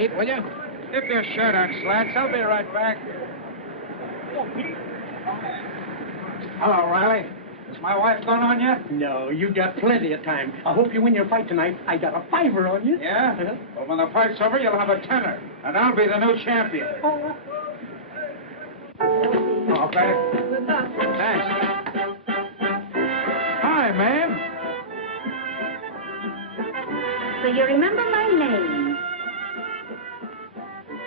Pete, will you? Get your shirt on, Slats. I'll be right back. Oh, Pete. Hello, Riley. Is my wife gone on yet? No, you got plenty of time. I hope you win your fight tonight. I got a $5 on you. Yeah? Well, when the fight's over, you'll have a $10, and I'll be the new champion. Okay. Good luck. Thanks. Hi, ma'am. So you remember my name?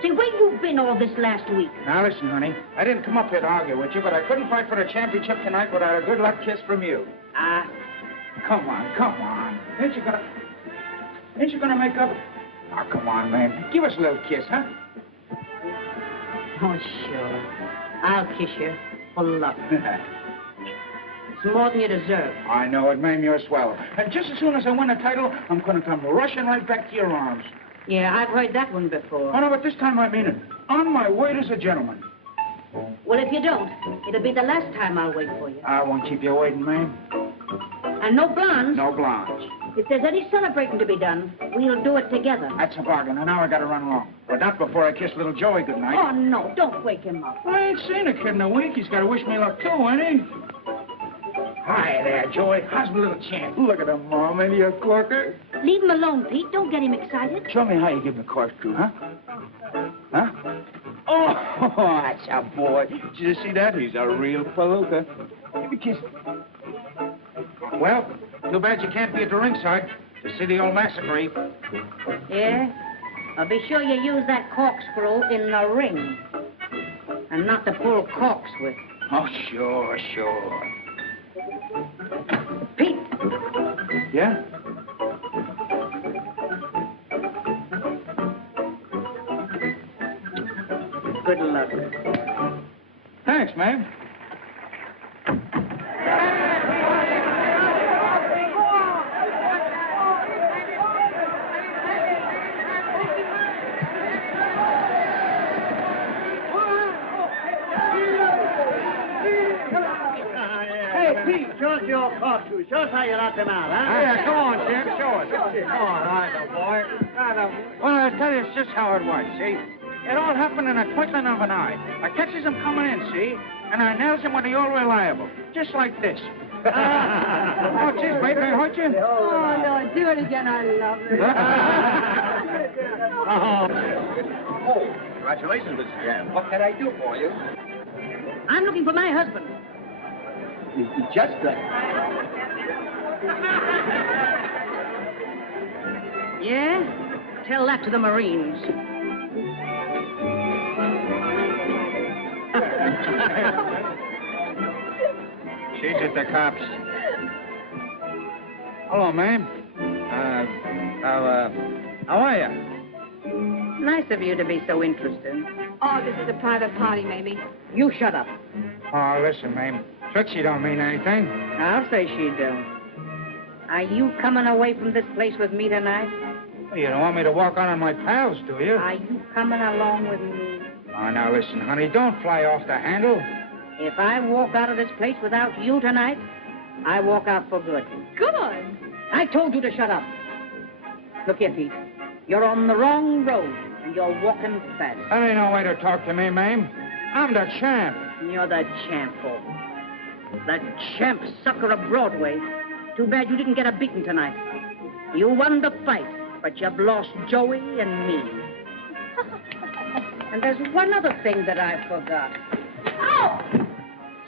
Say, where you been all this last week? Now, listen, honey. I didn't come up here to argue with you, but I couldn't fight for the championship tonight without a good luck kiss from you. Come on. Ain't you gonna make up? Oh, come on, man. Give us a little kiss, huh? Oh, sure. I'll kiss you. Full luck. It's more than you deserve. I know it, ma'am. You're swell. And just as soon as I win the title, I'm gonna come rushing right back to your arms. Yeah, I've heard that one before. Oh, no, but this time I mean it. On my word as a gentleman. Well, if you don't, it'll be the last time I'll wait for you. I won't keep you waiting, ma'am. And no blondes. No blondes. If there's any celebrating to be done, we'll do it together. That's a bargain, and now I gotta run along. But not before I kiss little Joey goodnight. Oh, no, don't wake him up. I ain't seen a kid in a week. He's gotta wish me luck too, ain't he? Hi there, Joey. How's my little champ? Look at him, Mom. Ain't he a corker? Leave him alone, Pete. Don't get him excited. Show me how you give him a corkscrew, huh? Huh? Oh, that's a boy. Did you see that? He's a real Palooka. Give me a kiss. Well, too bad you can't be at the ringside to see the old massacre. Yeah? Well, be sure you use that corkscrew in the ring. And not to pull corks with. Oh, sure. Pete! Yeah? Good luck. Thanks, ma'am. Hey, Pete, show us your corkscrew. Show us how you knock them out, huh? Yeah, come on, Jim. Show us. Come on, right, boy. Well, I'll tell you just how it was, see? It all happened in a twinkling of an eye. I catches him coming in, see? And I nails him with the old reliable. Just like this. Oh, geez, mate, may I hurt you? Oh, no, do it again. I love it. Oh, congratulations, Mr. Jan. What can I do for you? I'm looking for my husband. Just Yeah? Tell that to the Marines. She's at the cops. Hello, ma'am. How are you? Nice of you to be so interested. Oh, this is a private party, Mayme. You shut up. Oh, listen, ma'am. Trixie don't mean anything. I'll say she don't. Are you coming away from this place with me tonight? You don't want me to walk on my pals, do you? Are you coming along with me? Oh, now listen, honey. Don't fly off the handle. If I walk out of this place without you tonight, I walk out for good. Good. I told you to shut up. Look here, Pete. You're on the wrong road, and you're walking fast. That ain't no way to talk to me, ma'am. I'm the champ. You're the champ, Paul. The champ sucker of Broadway. Too bad you didn't get a beating tonight. You won the fight, but you've lost Joey and me. And there's one other thing that I forgot. Oh!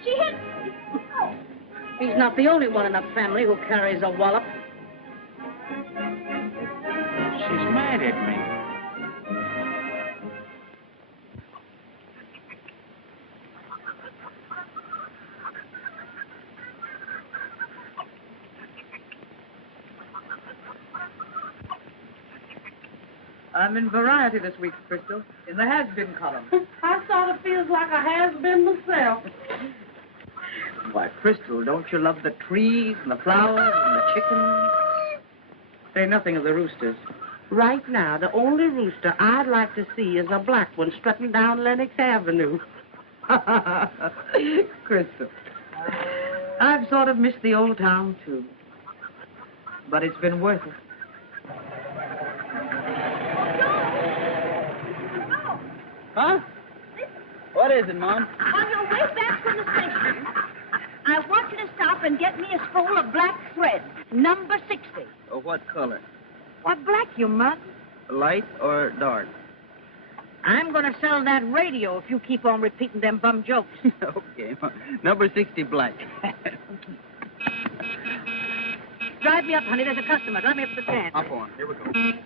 She hit me. Oh. He's not the only one in the family who carries a wallop. She's mad at me. I'm in Variety this week, Crystal, in the has-been column. I sort of feels like a has-been myself. Why, Crystal, don't you love the trees and the flowers and the chickens? Say nothing of the roosters. Right now, the only rooster I'd like to see is a black one strutting down Lenox Avenue. Crystal, I've sort of missed the old town, too. But it's been worth it. Huh? What is it, Mom? On your way back from the station, I want you to stop and get me a spool of black thread, number 60. Oh, what color? What black, you mud? Light or dark? I'm going to sell that radio if you keep on repeating them bum jokes. Okay. Number 60 black. Drive me up, honey. There's a customer. Drive me up to the stand. Up on. Here we go.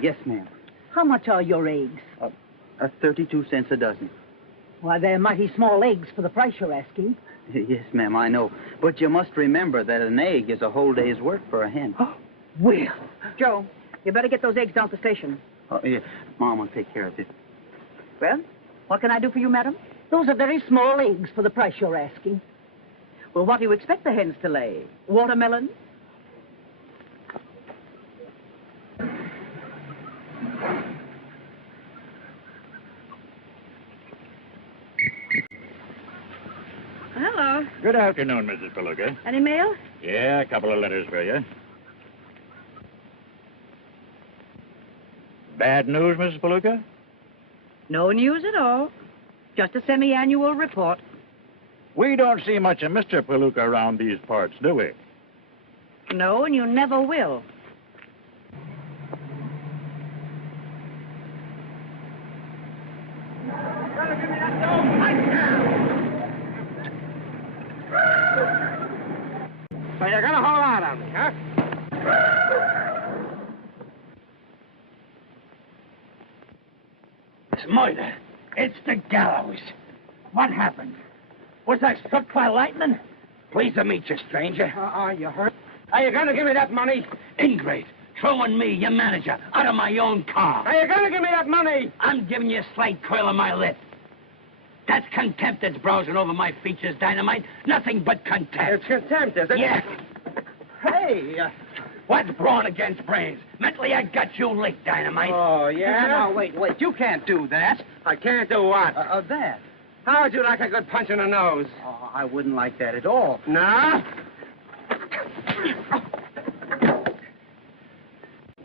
Yes, ma'am. How much are your eggs? 32 cents a dozen. Why, they're mighty small eggs for the price you're asking. Yes, ma'am, I know. But you must remember that an egg is a whole day's work for a hen. Oh, Will. Joe, you better get those eggs down to the station. Oh, yeah. Mom will take care of it. Well, what can I do for you, madam? Those are very small eggs for the price you're asking. Well, what do you expect the hens to lay? Watermelon? Hello. Good afternoon, Mrs. Palooka. Any mail? Yeah, a couple of letters for you. Bad news, Mrs. Palooka? No news at all. Just a semi-annual report. We don't see much of Mr. Palooka around these parts, do we? No, and you never will. So you're gonna hold out on me, huh? It's murder. It's the gallows. What happened? Was I struck by lightning? Pleased to meet you, stranger. Are you hurt? Are you gonna give me that money? Ingrate. Throwing me, your manager, out of my own car. Are you gonna give me that money? I'm giving you a slight curl of my lip. That's contempt that's browsing over my features, Dynamite. Nothing but contempt. It's contempt, is it? Yes. Hey. What's brawn against brains? Mentally, I got you licked, Dynamite. Oh, yeah? Now, wait. You can't do that. I can't do what? That. How would you like a good punch in the nose? Oh, I wouldn't like that at all. No?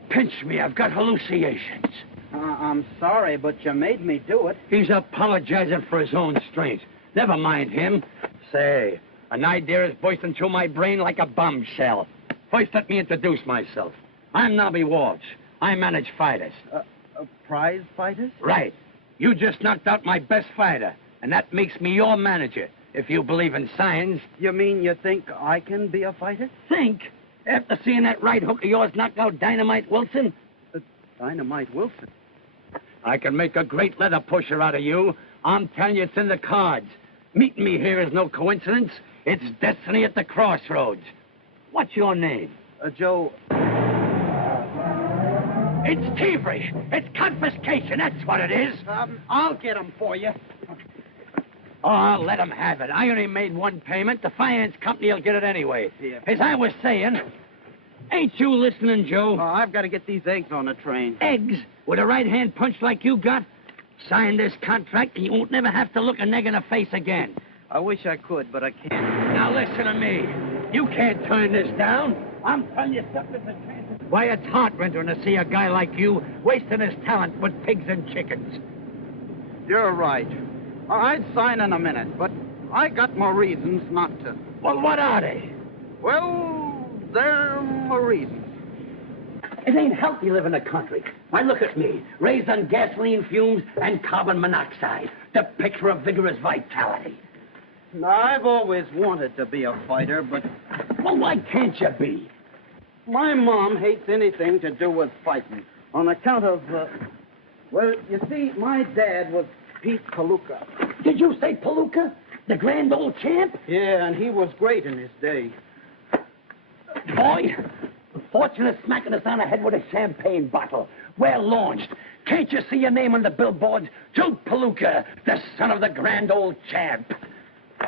Pinch me. I've got hallucinations. I'm sorry, but you made me do it. He's apologizing for his own strength. Never mind him. Say, an idea is bursting through my brain like a bombshell. First, let me introduce myself. I'm Knobby Walsh. I manage fighters. Prize fighters? Right. You just knocked out my best fighter, and that makes me your manager, if you believe in science. You mean you think I can be a fighter? Think? After seeing that right hook of yours knock out Dynamite Wilson? Dynamite Wilson? I can make a great leather pusher out of you. I'm telling you, it's in the cards. Meeting me here is no coincidence. It's destiny at the crossroads. What's your name? Joe. It's thievery. It's confiscation. That's what it is. I'll get 'em for you. Oh, I'll let him have it. I only made one payment. The finance company will get it anyway. Yeah. As I was saying, ain't you listening, Joe? Oh, I've got to get these eggs on the train. Eggs? With a right-hand punch like you got? Sign this contract and you won't never have to look a neg in the face again. I wish I could, but I can't. Now listen to me. You can't turn this down. I'm telling you something that's a chance. Why, it's heart-rending to see a guy like you wasting his talent with pigs and chickens. You're right. I'd sign in a minute, but I got my reasons not to. Well, what are they? Well, they're my reasons. It ain't healthy living in the country. Why, look at me, raised on gasoline fumes and carbon monoxide. The picture of vigorous vitality. I've always wanted to be a fighter, but Well, why can't you be? my mom hates anything to do with fighting on account of, well, you see, my dad was Pete Palooka. Did you say Palooka? The grand old champ? Yeah, and he was great in his day. Boy, fortunate smacking us on the head with a champagne bottle. We're launched. Can't you see your name on the billboards? Duke Palooka, the son of the grand old champ.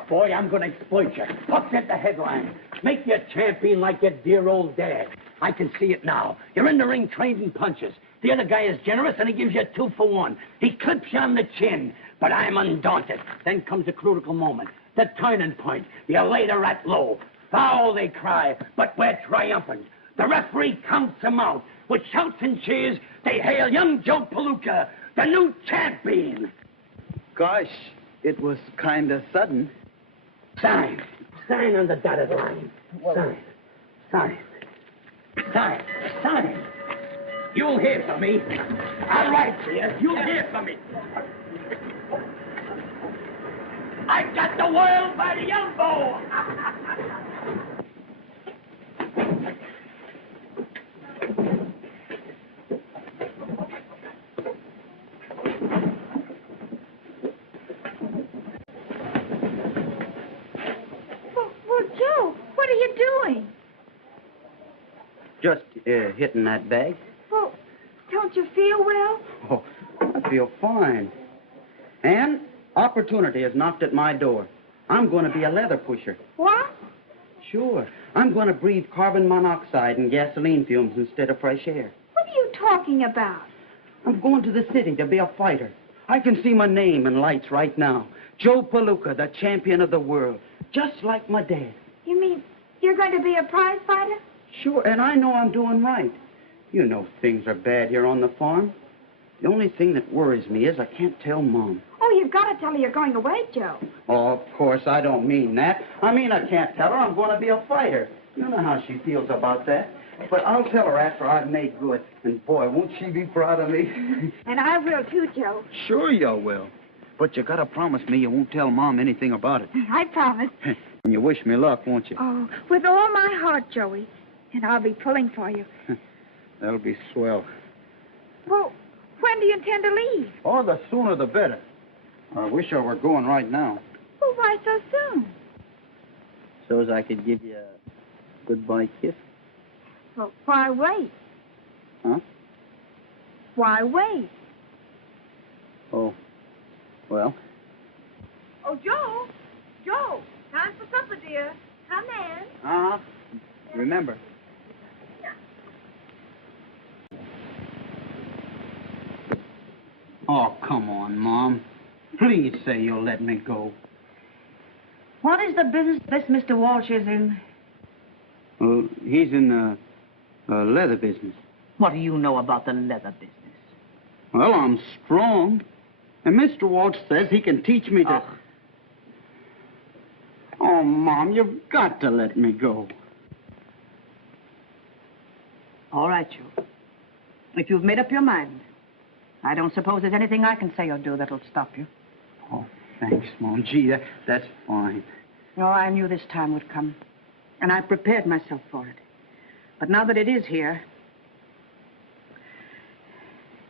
Boy, I'm going to exploit you. Up at the headline. Make you a champion like your dear old dad. I can see it now. You're in the ring trading punches. The other guy is generous, and he gives you a 2 for 1. He clips you on the chin, but I'm undaunted. Then comes a critical moment, the turning point. You lay the rat low. Foul, they cry, but we're triumphant. The referee counts them out. With shouts and cheers, they hail young Joe Palooka, the new champion. Gosh, it was kind of sudden. Sign. Sign on the dotted line. Sign. Sign. Sign. Sign. You'll hear from me. I'll write to you. You'll hear from me. I got the world by the elbow. Well, Joe, what are you doing? Just hitting that bag. Well, don't you feel well? Oh, I feel fine. And opportunity has knocked at my door. I'm going to be a leather pusher. What? Sure. I'm going to breathe carbon monoxide and gasoline fumes instead of fresh air. What are you talking about? I'm going to the city to be a fighter. I can see my name in lights right now. Joe Palooka, the champion of the world. Just like my dad. You mean you're going to be a prize fighter? Sure, and I know I'm doing right. You know things are bad here on the farm. The only thing that worries me is I can't tell Mom. Oh, you've got to tell her you're going away, Joe. Oh, of course, I don't mean that. I mean I can't tell her I'm going to be a fighter. You know how she feels about that. But I'll tell her after I've made good. And boy, won't she be proud of me. And I will too, Joe. Sure you will. But you got to promise me you won't tell Mom anything about it. I promise. And you wish me luck, won't you? Oh, with all my heart, Joey. And I'll be pulling for you. That'll be swell. Well, when do you intend to leave? Oh, the sooner the better. I wish I were going right now. Well, why so soon? So as I could give you a goodbye kiss. Well, why wait? Huh? Why wait? Oh, well. Oh, Joe! Joe! Time for supper, dear. Come in. Uh-huh. Remember. Oh, come on, Mom. Please say you'll let me go. What is the business this Mr. Walsh is in? Well, he's in the leather business. What do you know about the leather business? Well, I'm strong. And Mr. Walsh says he can teach me to... Oh, Mom, you've got to let me go. All right, Joe. If you've made up your mind, I don't suppose there's anything I can say or do that'll stop you. Oh, thanks, Mom. Gee, that's fine. No, I knew this time would come, and I prepared myself for it. But now that it is here,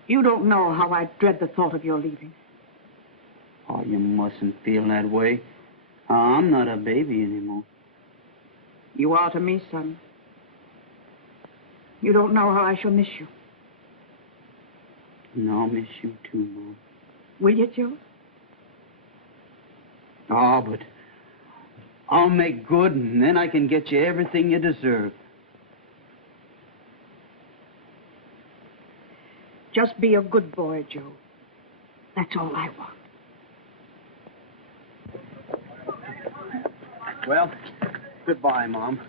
you don't know how I dread the thought of your leaving. Oh, you mustn't feel that way. I'm not a baby anymore. You are to me, son. You don't know how I shall miss you. And I'll miss you too, Mom. Will you, Joe? Oh, but I'll make good, and then I can get you everything you deserve. Just be a good boy, Joe. That's all I want. Well, goodbye, Mom.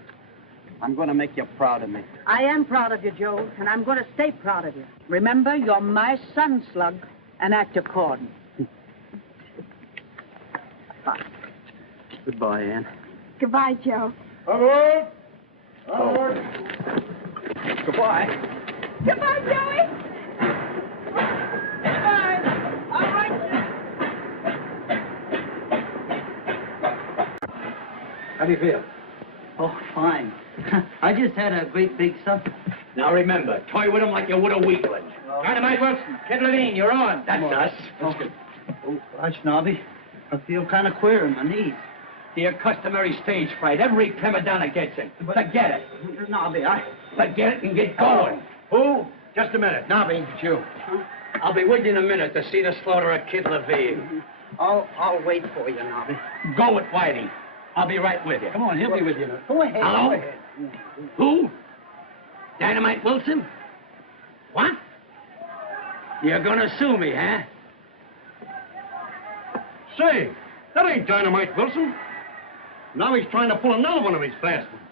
I'm going to make you proud of me. I am proud of you, Joe, and I'm going to stay proud of you. Remember, you're my son, Slug, and act according. Bye. Goodbye, Ann. Goodbye, Joe. Hello? Oh. Goodbye. Goodbye, Joey. Goodbye. All right, How do you feel? Oh, fine. I just had a great big supper. Now remember, toy with him like you would a weakling. Dynamite Wilson, Kid Levine, you're on. That's us. Oh, gosh, Knobby. I feel kind of queer in my knees. Your customary stage fright. Every prima donna gets it. Forget it. Knobby, Forget it and get going. Who? Just a minute. Knobby, it's you. I'll be with you in a minute to see the slaughter of Kid Levine. I'll wait for you, Knobby. Go with Whitey. I'll be right with you. Come on, he'll be with you. Go ahead. Hello? Go ahead. Who? Dynamite Wilson? What? You're gonna sue me, huh? Say, that ain't Dynamite Wilson. Now he's trying to pull another one of his fast ones.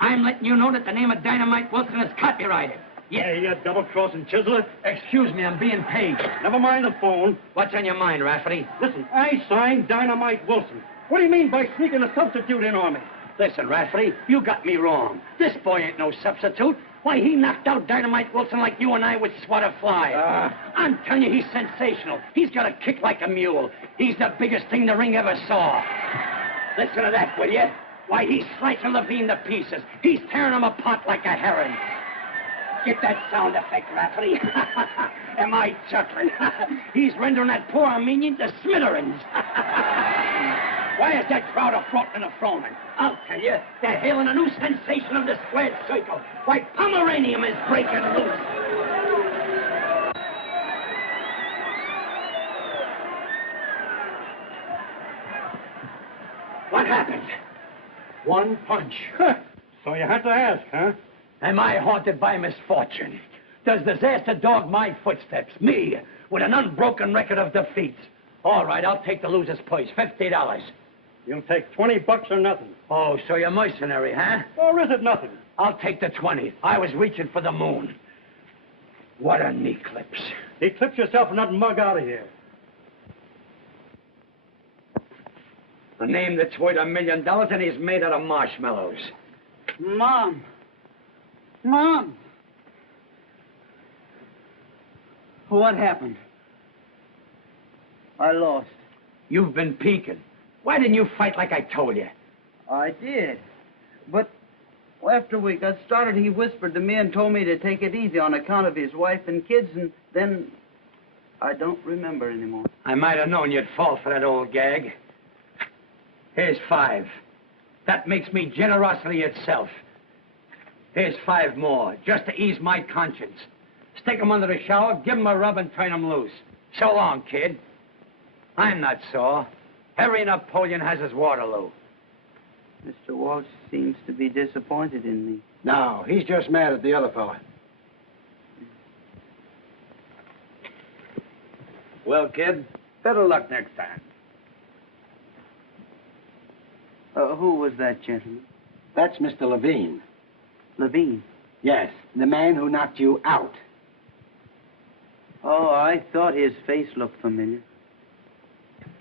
I'm letting you know that the name of Dynamite Wilson is copyrighted. Yeah, you double-crossing chiseler. Excuse me, I'm being paid. Never mind the phone. What's on your mind, Rafferty? Listen, I signed Dynamite Wilson. What do you mean by sneaking a substitute in on me? Listen, Rafferty, you got me wrong. This boy ain't no substitute. Why, he knocked out Dynamite Wilson like you and I would swat a fly. I'm telling you, he's sensational. He's got a kick like a mule. He's the biggest thing the ring ever saw. Listen to that, will you? Why, he's slicing Levine to pieces. He's tearing him apart like a herring. Get that sound effect, Rafferty. Am I chuckling? He's rendering that poor Armenian to smithereens. Why is that crowd a-frontin' and a-fronin'? I'll tell you, they're hailing a new sensation of the squared circle. Why, Pomeranium is breaking loose. What happened? One punch. So you had to ask, huh? Am I haunted by misfortune? Does disaster dog my footsteps? Me, with an unbroken record of defeats. All right, I'll take the loser's purse, $50. You'll take $20 or nothing. Oh, so you're mercenary, huh? Or is it nothing? I'll take the 20. I was reaching for the moon. What an eclipse. Eclipse yourself and that mug out of here. A name that's worth $1 million and he's made out of marshmallows. Mom. Mom. What happened? I lost. You've been peeking. Why didn't you fight like I told you? I did. But after we got started, he whispered to me and told me to take it easy on account of his wife and kids, and then I don't remember anymore. I might have known you'd fall for that old gag. Here's 5. That makes me generosity itself. Here's 5 more, just to ease my conscience. Stick 'em under the shower, give 'em a rub, and turn 'em loose. So long, kid. I'm not sore. Every Napoleon has his Waterloo. Mr. Walsh seems to be disappointed in me. No, he's just mad at the other fella. Well, kid, better luck next time. Who was that gentleman? That's Mr. Levine. Levine? Yes, the man who knocked you out. Oh, I thought his face looked familiar.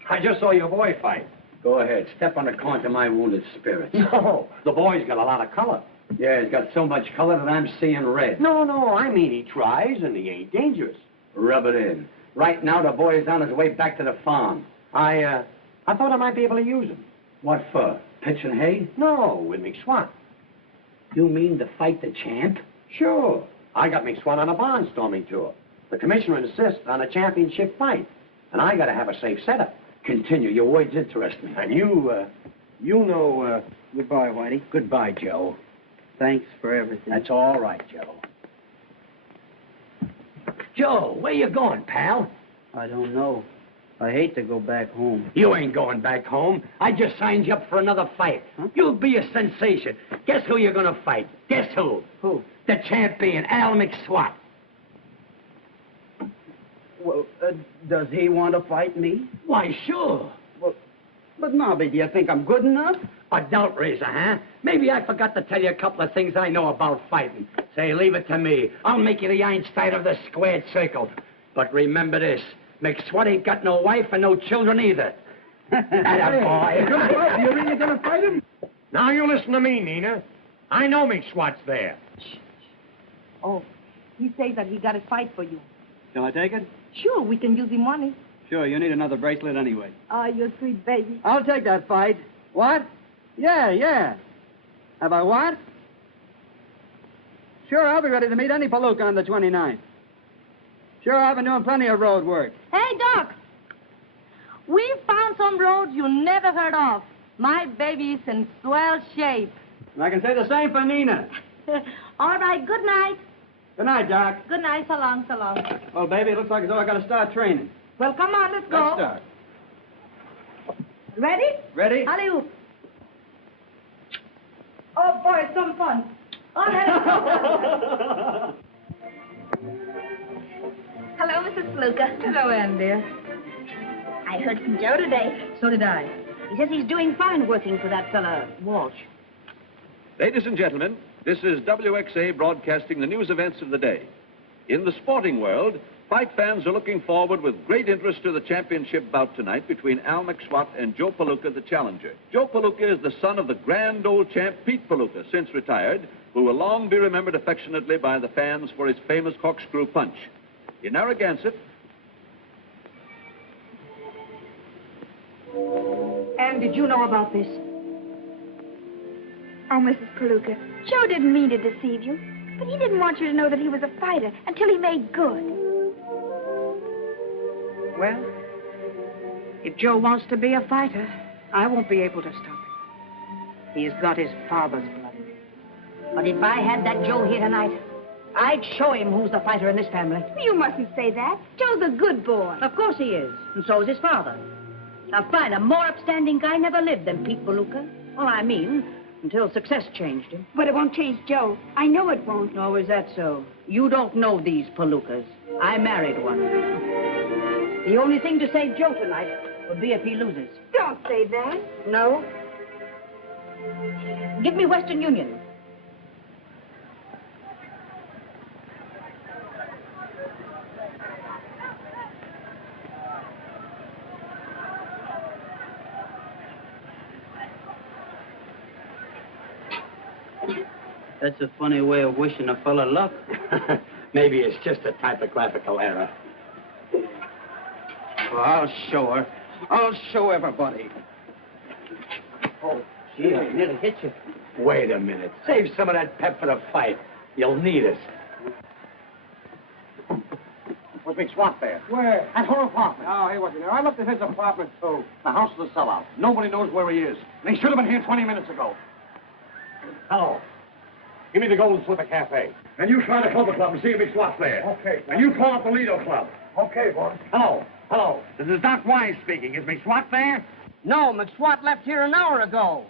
I just saw your boy fight. Go ahead, step on the corn to my wounded spirits. No, the boy's got a lot of color. Yeah, he's got so much color that I'm seeing red. No, I mean he tries and he ain't dangerous. Rub it in. Right now, the boy is on his way back to the farm. I thought I might be able to use him. What for? Pitching hay? No, with McSwan. You mean to fight the champ? Sure. I got McSwan on a barnstorming tour. The commissioner insists on a championship fight, and I got to have a safe setup. Continue. Your words interest me. And you know, Goodbye, Whitey. Goodbye, Joe. Thanks for everything. That's all right, Joe. Joe, where you going, pal? I don't know. I hate to go back home. You ain't going back home. I just signed you up for another fight. Huh? You'll be a sensation. Guess who you're gonna fight? Guess who? Who? The champion, Al McSwat. Well, does he want to fight me? Why, sure. Well, but, Knobby, do you think I'm good enough? A doubt raiser, huh? Maybe I forgot to tell you a couple of things I know about fighting. Say, leave it to me. I'll make you the Einstein of the squared circle. But remember this, McSwat ain't got no wife and no children either. Atta boy. You really gonna fight him? Now you listen to me, Nina. I know McSwat's there. Oh, he says that he got a fight for you. Shall I take it? Sure, we can use him money. Sure, you need another bracelet anyway. Oh, you sweet baby. I'll take that fight. What? Yeah. Have I what? Sure, I'll be ready to meet any Palooka on the 29th. Sure, I've been doing plenty of road work. Hey, Doc. We found some roads you never heard of. My baby's in swell shape. And I can say the same for Nina. All right, good night. Good night, Doc. Good night, so long. Well, baby, it looks like as though I got to start training. Well, come on, let's go. Let's start. Ready? Ready? Alley-oop. Oh, boy, it's some fun. On ahead. Hello, Mrs. Palooka. Hello, Ann, dear. I heard from Joe today. So did I. He says he's doing fine working for that fella, Walsh. Ladies and gentlemen, this is WXA broadcasting the news events of the day. In the sporting world, fight fans are looking forward with great interest to the championship bout tonight between Al McSwat and Joe Palooka, the challenger. Joe Palooka is the son of the grand old champ Pete Palooka, since retired, who will long be remembered affectionately by the fans for his famous corkscrew punch. In Narragansett... Anne, did you know about this? Oh, Mrs. Palooka, Joe didn't mean to deceive you, but he didn't want you to know that he was a fighter until he made good. Well, if Joe wants to be a fighter, I won't be able to stop him. He's got his father's blood in him. But if I had that Joe here tonight, I'd show him who's the fighter in this family. You mustn't say that. Joe's a good boy. Of course he is, and so is his father. A finer, more upstanding guy never lived than Pete Palooka. Well, I mean, until success changed him. But it won't change Joe. I know it won't. Oh, is that so? You don't know these Palookas. I married one. The only thing to save Joe tonight would be if he loses. Don't say that. No? Give me Western Union. That's a funny way of wishing a fella luck. Maybe it's just a typographical error. Well, I'll show her. I'll show everybody. Oh, gee, I nearly hit you. Wait a minute. Save some of that pep for the fight. You'll need it. Was McSwat there? Where? At her apartment. Oh, he wasn't there. I looked at his apartment, too. The house is a sellout. Nobody knows where he is. And he should have been here 20 minutes ago. Hello. Give me the Golden Slipper Cafe. And you try the Clover Club and see if McSwat's there. Okay. And you call up the Lido Club. Okay, boss. Hello. Hello. This is Doc Wise speaking. Is McSwat there? No, McSwat left here an hour ago.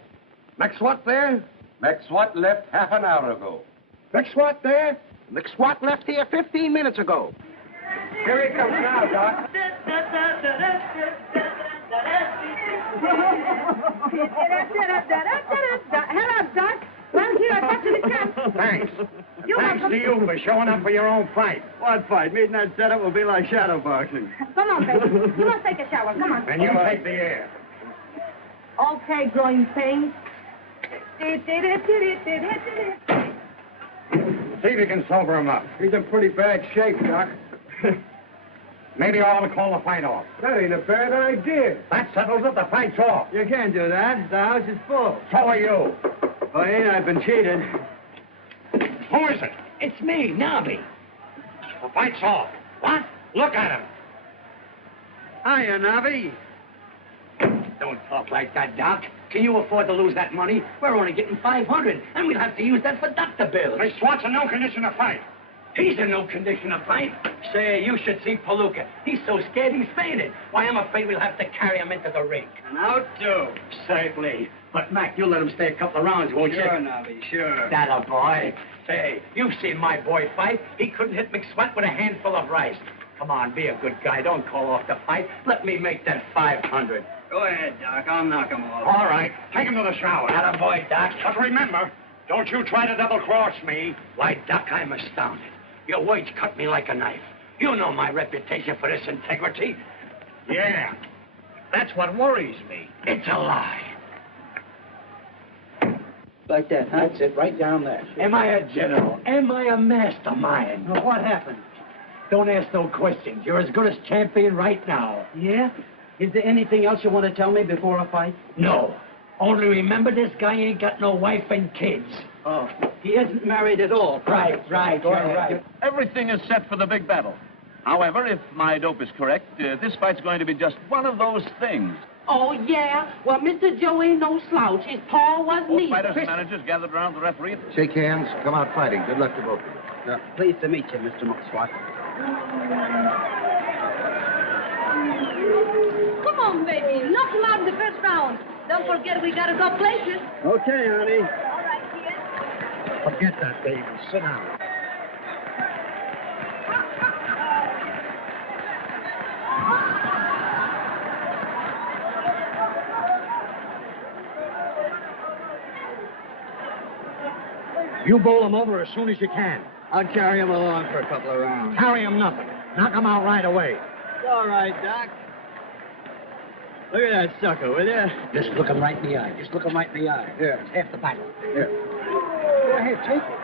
McSwat there? McSwat left half an hour ago. McSwat there? McSwat left here 15 minutes ago. Here he comes now, Doc. Hello, Doc. I'm here. I got to the camp. Thanks. Thanks to you for showing up for your own fight. What fight? Meeting that setup will be like shadow boxing. Come on, baby. You must take a shower. Come on. And you take the air. Okay, growing pains. See if you can sober him up. He's in pretty bad shape, Doc. Maybe I ought to call the fight off. That ain't a bad idea. That settles it. The fight's off. You can't do that. The house is full. So are you. Oh, ain't I been cheated? Who is it? It's me, Knobby. The fight's off. What? Look at him. Hiya, Knobby. Don't talk like that, Doc. Can you afford to lose that money? We're only getting $500, and we'll have to use that for doctor bills. McSwat's in no condition to fight. He's in no condition to fight. Say, you should see Palooka. He's so scared he's fainted. Why, I'm afraid we'll have to carry him into the ring. And out, too. Certainly. But, Mac, you'll let him stay a couple of rounds, won't you? Sure, Knobby, sure. That a boy. Say, you've seen my boy fight. He couldn't hit McSwat with a handful of rice. Come on, be a good guy. Don't call off the fight. Let me make that $500. Go ahead, Doc. I'll knock him off. All right. Take him to the shower. That a boy, Doc. But remember, don't you try to double-cross me. Why, Doc, I'm astounded. Your words cut me like a knife. You know my reputation for this integrity. Yeah. That's what worries me. It's a lie. Like that, huh? That's it, right down there. Am I a general? Am I a mastermind? Well, what happened? Don't ask no questions. You're as good as champion right now. Yeah? Is there anything else you want to tell me before a fight? No. Only remember, this guy ain't got no wife and kids. Oh, he isn't married at all. Right, you're right. Everything is set for the big battle. However, if my dope is correct, this fight's going to be just one of those things. Oh, yeah? Well, Mr. Joe ain't no slouch. His paw was Both neat. fighters and managers gathered around the referee. Shake hands. Come out fighting. Good luck to both of you. Pleased to meet you, Mr. McSwat. Come on, baby. Knock him out in the first round. Don't forget we gotta go places. Okay, honey. All right, kid. Forget that, baby. Sit down. You bowl him over as soon as you can. I'll carry him along for a couple of rounds. Carry him nothing. Knock him out right away. It's all right, Doc. Look at that sucker, will you? Just look him right in the eye. Just look him right in the eye. Here. It's half the battle. Here. Go ahead, take it.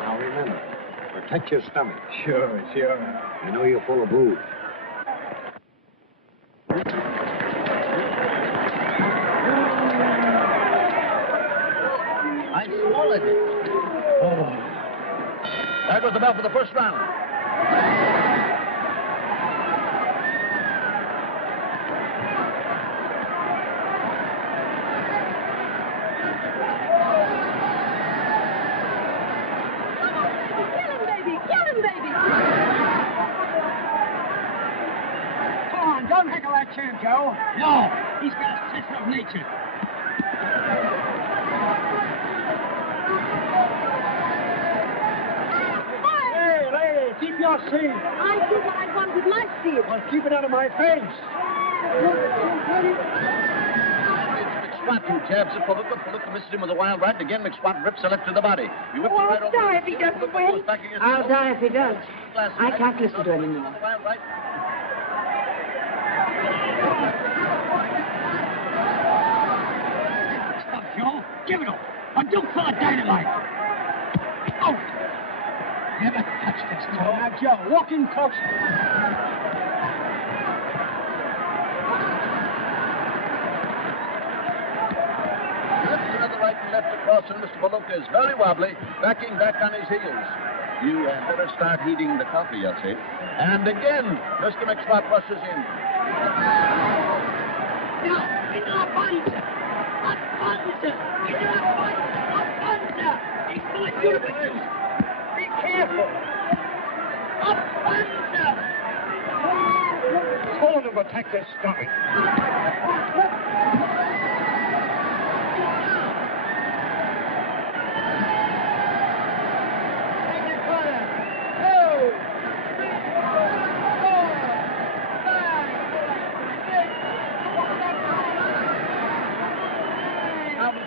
Now remember, protect your stomach. Sure. I know you're full of booze. I swallowed it. Oh. There goes the bell for the first round. Kill him, baby. Come on, don't heckle that champ, Joe. No, he's got a sense of nature. Hey, lady, keep your seat. I did what I wanted with my seat. Well, keep it out of my face. McSwat, two jabs at Palooka. Palooka misses him with a wild right, and again McSwat rips a left to the body. He whips Oh, it right I'll over. die if he doesn't win. I'll die if he does. I can't listen to him anymore. Wild right. Stop, Joe. Give it up. A Duke full of dynamite. Out. Never touch this, Joe. Now, Joe, walk in close. Lifts another right and left across, and Mr. Palooka is very wobbly, backing back on his heels. You had better start heating the coffee, I'd say. And again, Mr. McSwat rushes in. No, it's a bunch. A bunch. It's a bunch. A bunch. He's full of uniforms. Be careful. A bunch. Told him to protect his stomach.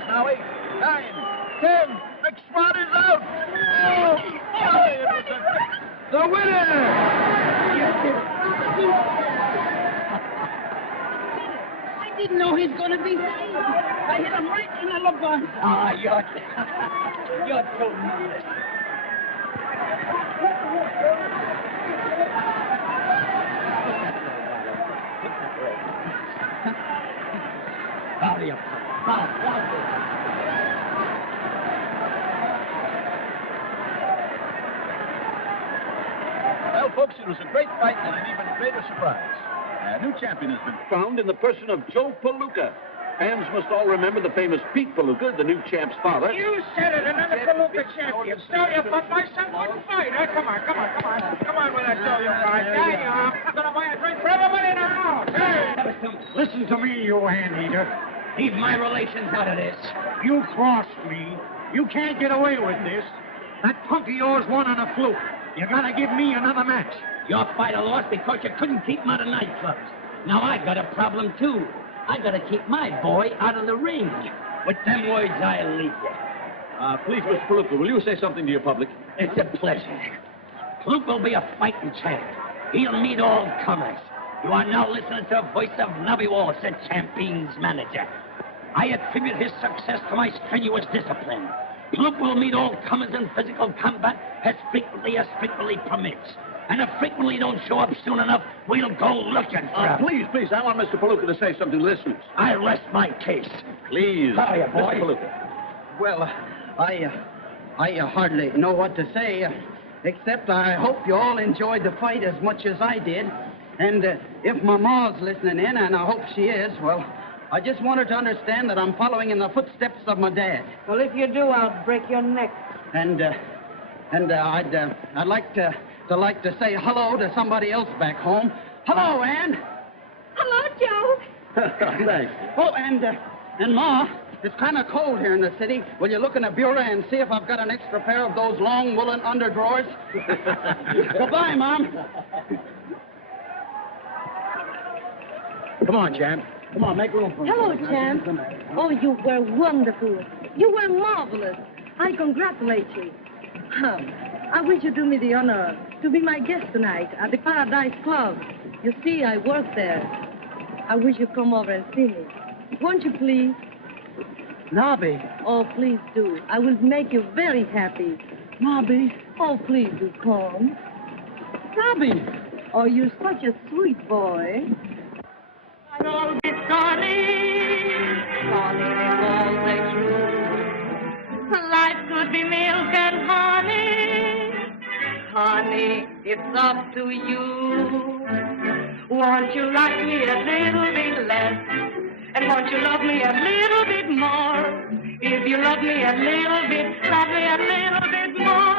Now 8, 9, 10. McSwat is out. Oh, boy, it was the winner. I didn't know he's going to be saved. I hit him right in the lung. Ah, you're too mean. Howdy up. Well, folks, it was a great fight and an even greater surprise. A new champion has been found in the person of Joe Palooka. Fans must all remember the famous Pete Palooka, the new champ's father. You said it, another Palooka champion. Tell you, but my son wouldn't fight. Come on. Come on with that show, you guys. There you are. I'm going to buy a drink for everybody in the house. Hey! Listen to me, you hand-eater. Leave my relations out of this. You crossed me. You can't get away with this. That punk of yours won on a fluke. You got to give me another match. Your fighter lost because you couldn't keep him out of nightclubs. Now I got a problem, too. I got to keep my boy out of the ring. With them words, I'll leave you. Please, Mr. Palooka, will you say something to your public? It's a pleasure. Palooka will be a fighting champ. He'll meet all comers. You are now listening to the voice of Knobby Walsh, the champion's manager. I attribute his success to my strenuous discipline. Palooka will meet all comers in physical combat as frequently permits. And if frequently don't show up soon enough, we'll go looking for him. Please, I want Mr. Palooka to say something to listeners. I rest my case. Please. Hiya, boy. Mr. Palooka. Well, I hardly know what to say, except I hope you all enjoyed the fight as much as I did. And if my ma's listening in, and I hope she is, well, I just want her to understand that I'm following in the footsteps of my dad. Well, if you do, I'll break your neck. And I'd like to say hello to somebody else back home. Hello, Ann. Hello, Joe. Thanks. Oh, and Ma, it's kind of cold here in the city. Will you look in the bureau and see if I've got an extra pair of those long woolen underdrawers? Goodbye, Mom. Come on, champ. Come on, make room for him. Hello, champ. Oh, you were wonderful. You were marvelous. I congratulate you. I wish you do me the honor to be my guest tonight at the Paradise Club. You see, I work there. I wish you'd come over and see me. Won't you, please? Knobby. Oh, please do. I will make you very happy. Knobby. Oh, please do come. Knobby. Oh, you're such a sweet boy. I'll all be sunny, sunny all the way through. Life could be milk and honey, honey, it's up to you. Won't you like me a little bit less? And won't you love me a little bit more? If you love me a little bit, love me a little bit more.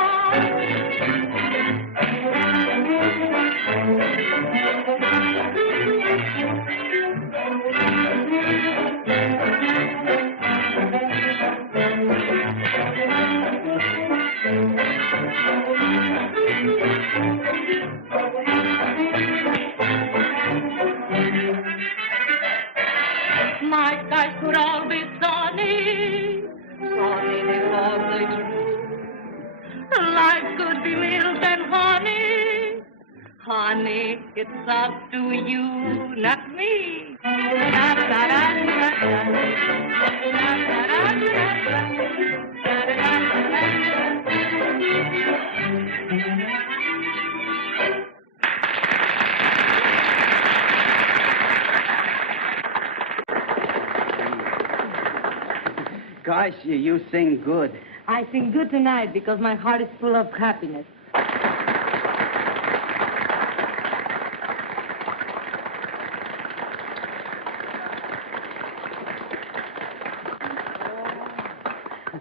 My skies could all be sunny, sunny all the true. Life could be milk and honey, honey, it's up to you, not me. Gosh, you sing good. I sing good tonight because my heart is full of happiness.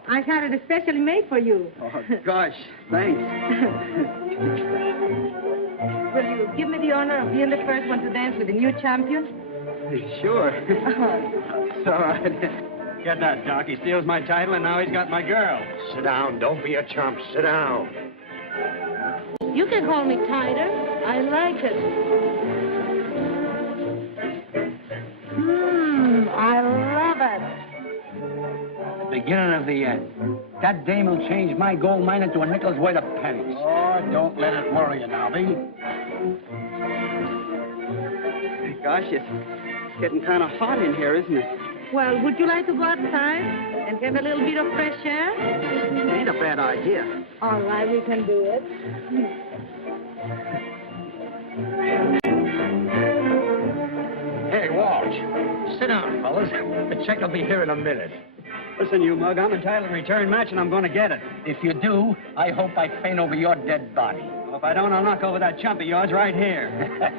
I had it especially made for you. Oh, gosh, thanks. Will you give me the honor of being the first one to dance with the new champion? Sure. So, Get that, Doc. He steals my title, and now he's got my girl. Sit down. Don't be a chump. Sit down. You can call me tighter. I like it. I love it. Beginning of the end. That dame will change my gold mine into a nickel's worth of pennies. Oh, don't let it worry you, Knobby. Gosh, it's getting kind of hot in here, isn't it? Well, would you like to go outside and have a little bit of fresh air? Ain't a bad idea. All right, we can do it. Hey, Walsh. Sit down, fellas. The check will be here in a minute. Listen, you mug, I'm entitled to a return match, and I'm going to get it. If you do, I hope I faint over your dead body. Well, if I don't, I'll knock over that chump of yours right here.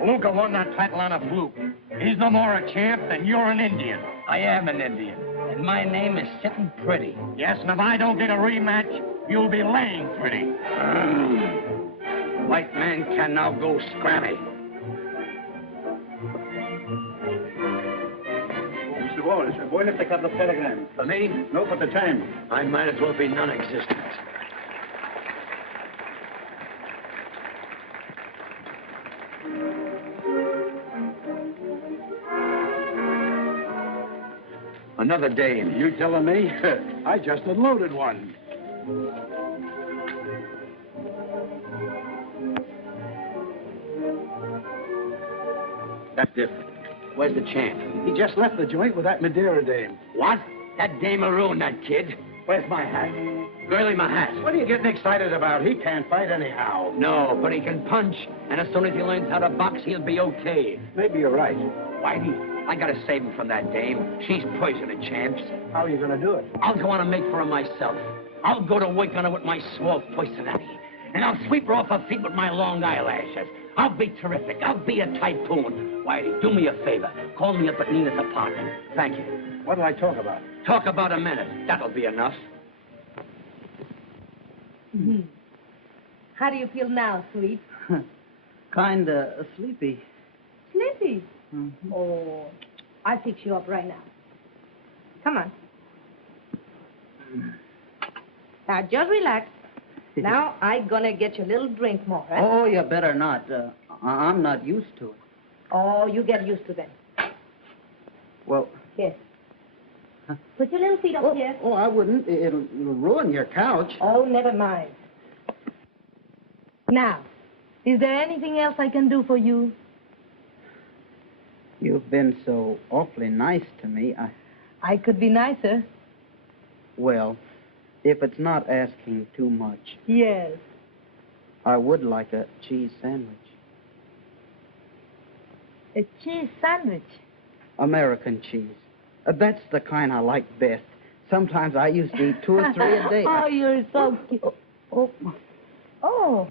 Palooka won that title on a fluke. He's no more a champ than you're an Indian. I am an Indian, and my name is Sitting Pretty. Yes, and if I don't get a rematch, you'll be laying pretty. White man can now go scrammy. Mr. Walsh, a boy left a couple of telegrams. For me? No, for the time. I might as well be non-existent. Another dame. You telling me? I just unloaded one. That's different. Where's the champ? He just left the joint with that Madeira dame. What? That dame will ruin that kid. Where's my hat? Girlie, my hat. What are you getting excited about? He can't fight anyhow. No, but he can punch. And as soon as he learns how to box, he'll be okay. Maybe you're right. Whitey, I gotta save him from that dame. She's poisoning champs. How are you going to do it? I'll go on and make for her myself. I'll go to work on her with my small poisonati. And I'll sweep her off her feet with my long eyelashes. I'll be terrific. I'll be a typhoon. Whitey, do me a favor. Call me up at Nina's apartment. Thank you. What'll I talk about? Talk about a minute. That'll be enough. How do you feel now, sweet? Kinda sleepy. Sleepy? Oh, I'll fix you up right now. Come on. Now, just relax. Now, I'm gonna get you a little drink more, right? Oh, you better not. I'm not used to it. Oh, you get used to them. Well... Yes. Put your little feet up here. Oh, I wouldn't. It'll ruin your couch. Oh, never mind. Now, is there anything else I can do for you? You've been so awfully nice to me. I could be nicer. Well, if it's not asking too much. Yes. I would like a cheese sandwich. A cheese sandwich? American cheese. That's the kind I like best. Sometimes I used to eat 2 or 3 a day. Oh, you're so cute. Oh,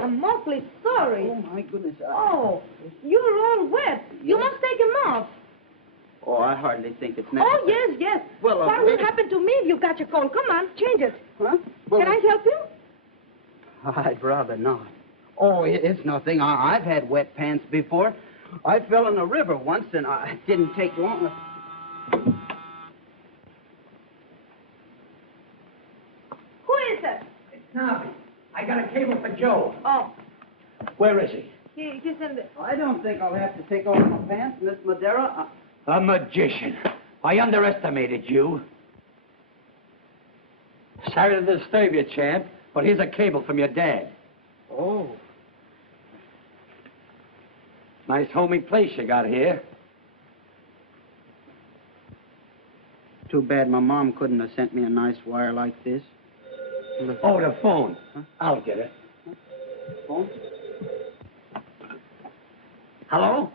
I'm awfully sorry. Oh, my goodness. Oh, you're all wet. You must take them off. Oh, I hardly think it's necessary. Oh, yes. Well, what will happen to me if you catch a cold? Come on, change it. Huh? Well, Can I help you? I'd rather not. Oh, it's nothing. I've had wet pants before. I fell in a river once, and it didn't take long. Who is it? It's Knobby. I got a cable for Joe. Oh. Where is he? He's in the... I don't think I'll have to take off my pants, Miss Madera. A magician. I underestimated you. Sorry to disturb you, champ, but here's a cable from your dad. Oh. Nice homey place you got here. Too bad my mom couldn't have sent me a nice wire like this. Oh, the phone. Huh? I'll get it. Phone? Hello?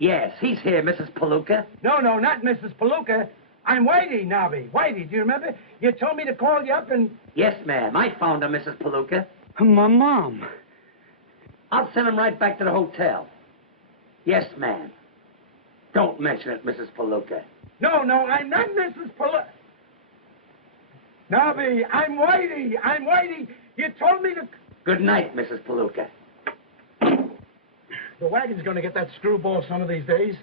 Yes, he's here, Mrs. Palooka. No, not Mrs. Palooka. I'm Whitey, Knobby. Whitey, do you remember? You told me to call you up and... Yes, ma'am. I found her, Mrs. Palooka. My mom. I'll send him right back to the hotel. Yes, ma'am. Don't mention it, Mrs. Palooka. No, I'm not Mrs. Palooka. Knobby, I'm Whitey. You told me to... Good night, Mrs. Palooka. The wagon's going to get that screwball some of these days.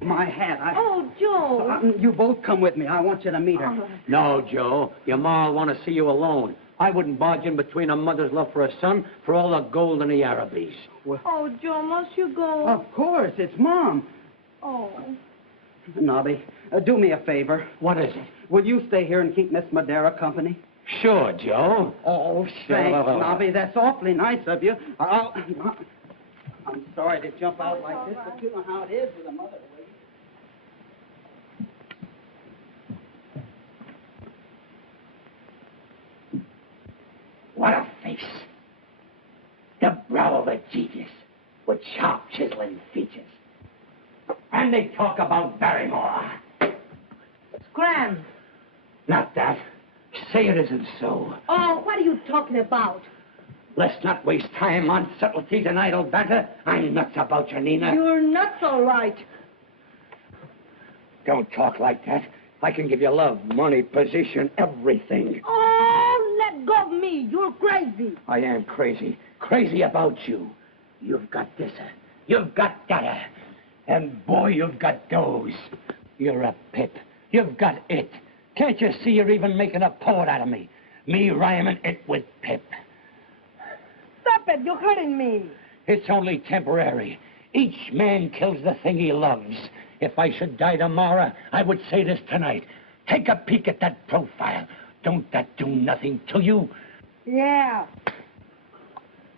My hat. Oh, Joe. You both come with me. I want you to meet her. No, Joe. Your ma will want to see you alone. I wouldn't barge in between a mother's love for a son for all the gold in the Arabies. Well, oh, Joe, must you go? Of course. It's Mom. Oh. Knobby, do me a favor. What is it? Will you stay here and keep Miss Madera company? Sure, Joe. Oh, thanks, Knobby. That's awfully nice of you. I'm sorry to jump out like this, but you know how it is with a mother. What a face. The brow of a genius with sharp, chiseling features. And they talk about Barrymore. Scram. Not that. Say it isn't so. Oh, what are you talking about? Let's not waste time on subtleties and idle banter. I'm nuts about you, Nina. You're nuts, all right. Don't talk like that. I can give you love, money, position, everything. Oh, let go of me. You're crazy. I am crazy. Crazy about you. You've got this. You've got that. And boy, you've got those. You're a pip. You've got it. Can't you see you're even making a poet out of me? Me rhyming it with pip. Stop it. You're hurting me. It's only temporary. Each man kills the thing he loves. If I should die tomorrow, I would say this tonight. Take a peek at that profile. Don't that do nothing to you? Yeah.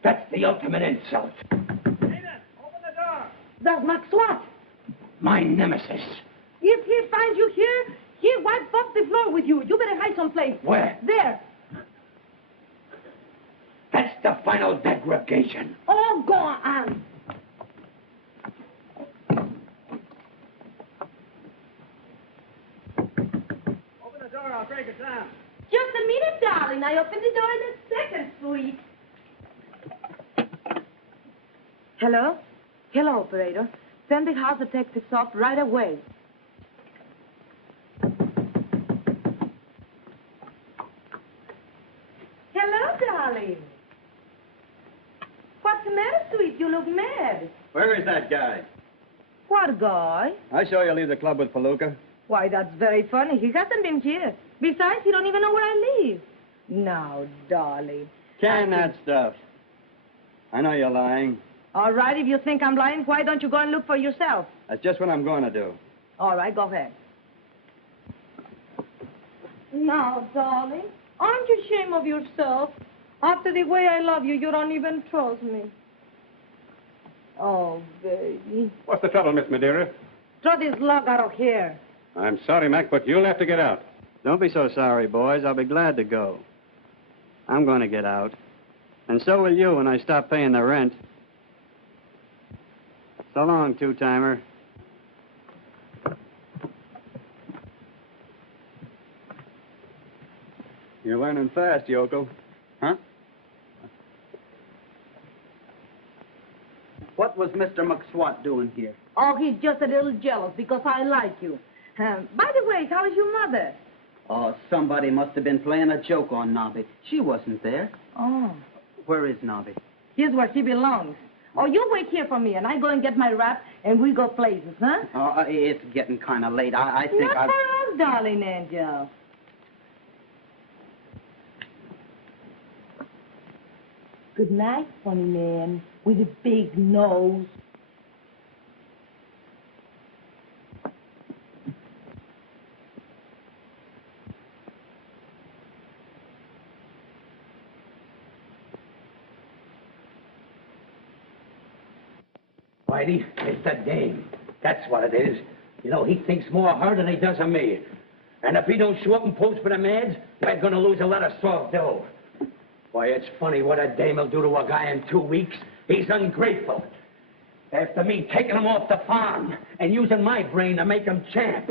That's the ultimate insult. Nina, open the door. That's Max what? My nemesis. If he finds you here, he'll wipe off the floor with you. You better hide someplace. Where? There. That's the final degradation. Oh, go on. Open the door, I'll break it down. Just a minute, darling. I open the door in a second, sweet. Hello? Hello, operator. Send the house detectives off right away. Hello, darling. What's the matter, sweet? You look mad. Where is that guy? What guy? I saw you leave the club with Palooka. Why, that's very funny. He hasn't been here. Besides, you don't even know where I live. Now, darling. Can that stuff. I know you're lying. All right, if you think I'm lying, why don't you go and look for yourself? That's just what I'm going to do. All right, go ahead. Now, darling, aren't you ashamed of yourself? After the way I love you, you don't even trust me. Oh, baby. What's the trouble, Miss Madeira? Throw this log out of here. I'm sorry, Mac, but you'll have to get out. Don't be so sorry, boys. I'll be glad to go. I'm going to get out. And so will you when I stop paying the rent. So long, two-timer. You're learning fast, Yoko. Huh? What was Mr. McSwat doing here? Oh, he's just a little jealous because I like you. By the way, how is your mother? Oh, somebody must have been playing a joke on Knobby. She wasn't there. Oh. Where is Knobby? Here's where she belongs. Oh, you wait here for me, and I go and get my wrap, and we go places, huh? Oh, it's getting kind of late. I think Not for us, darling angel. Good night, funny man with a big nose. Whitey, it's the dame. That's what it is. You know, he thinks more of her than he does of me. And if he don't show up and pose for them ads, we're going to lose a lot of soft dough. Why, it's funny what a dame will do to a guy in 2 weeks. He's ungrateful. After me taking him off the farm and using my brain to make him champ.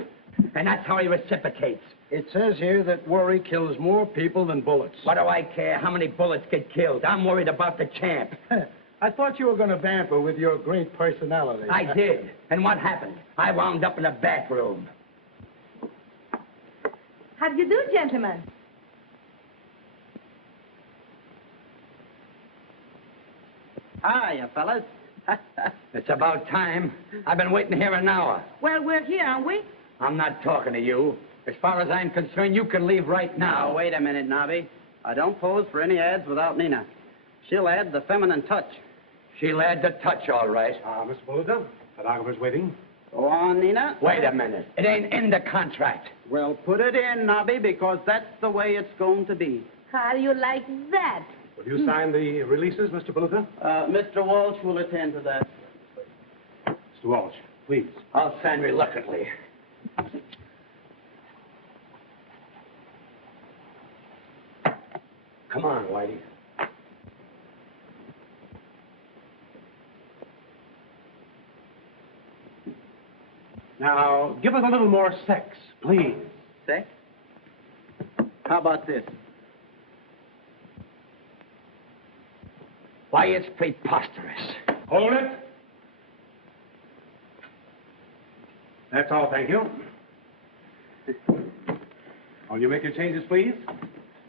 And that's how he reciprocates. It says here that worry kills more people than bullets. What do I care how many bullets get killed? I'm worried about the champ. I thought you were going to vamp her with your great personality. I did. And what happened? I wound up in the back room. How do you do, gentlemen? Hiya, fellas. It's about time. I've been waiting here an hour. Well, we're here, aren't we? I'm not talking to you. As far as I'm concerned, you can leave right now. Now, wait a minute, Knobby. I don't pose for any ads without Nina. She'll add the feminine touch. She'll add the touch, all right. Miss Palooka, photographer's waiting. Go on, Nina. Wait a minute. It ain't in the contract. Well, put it in, Knobby, because that's the way it's going to be. How do you like that? Will you sign the releases, Mr. Palooka? Mr. Walsh will attend to that. Mr. Walsh, please. I'll sign reluctantly. Come on, Whitey. Now, give us a little more sex, please. Sex? How about this? Why, it's preposterous. Hold it. That's all, thank you. Will you make your changes, please?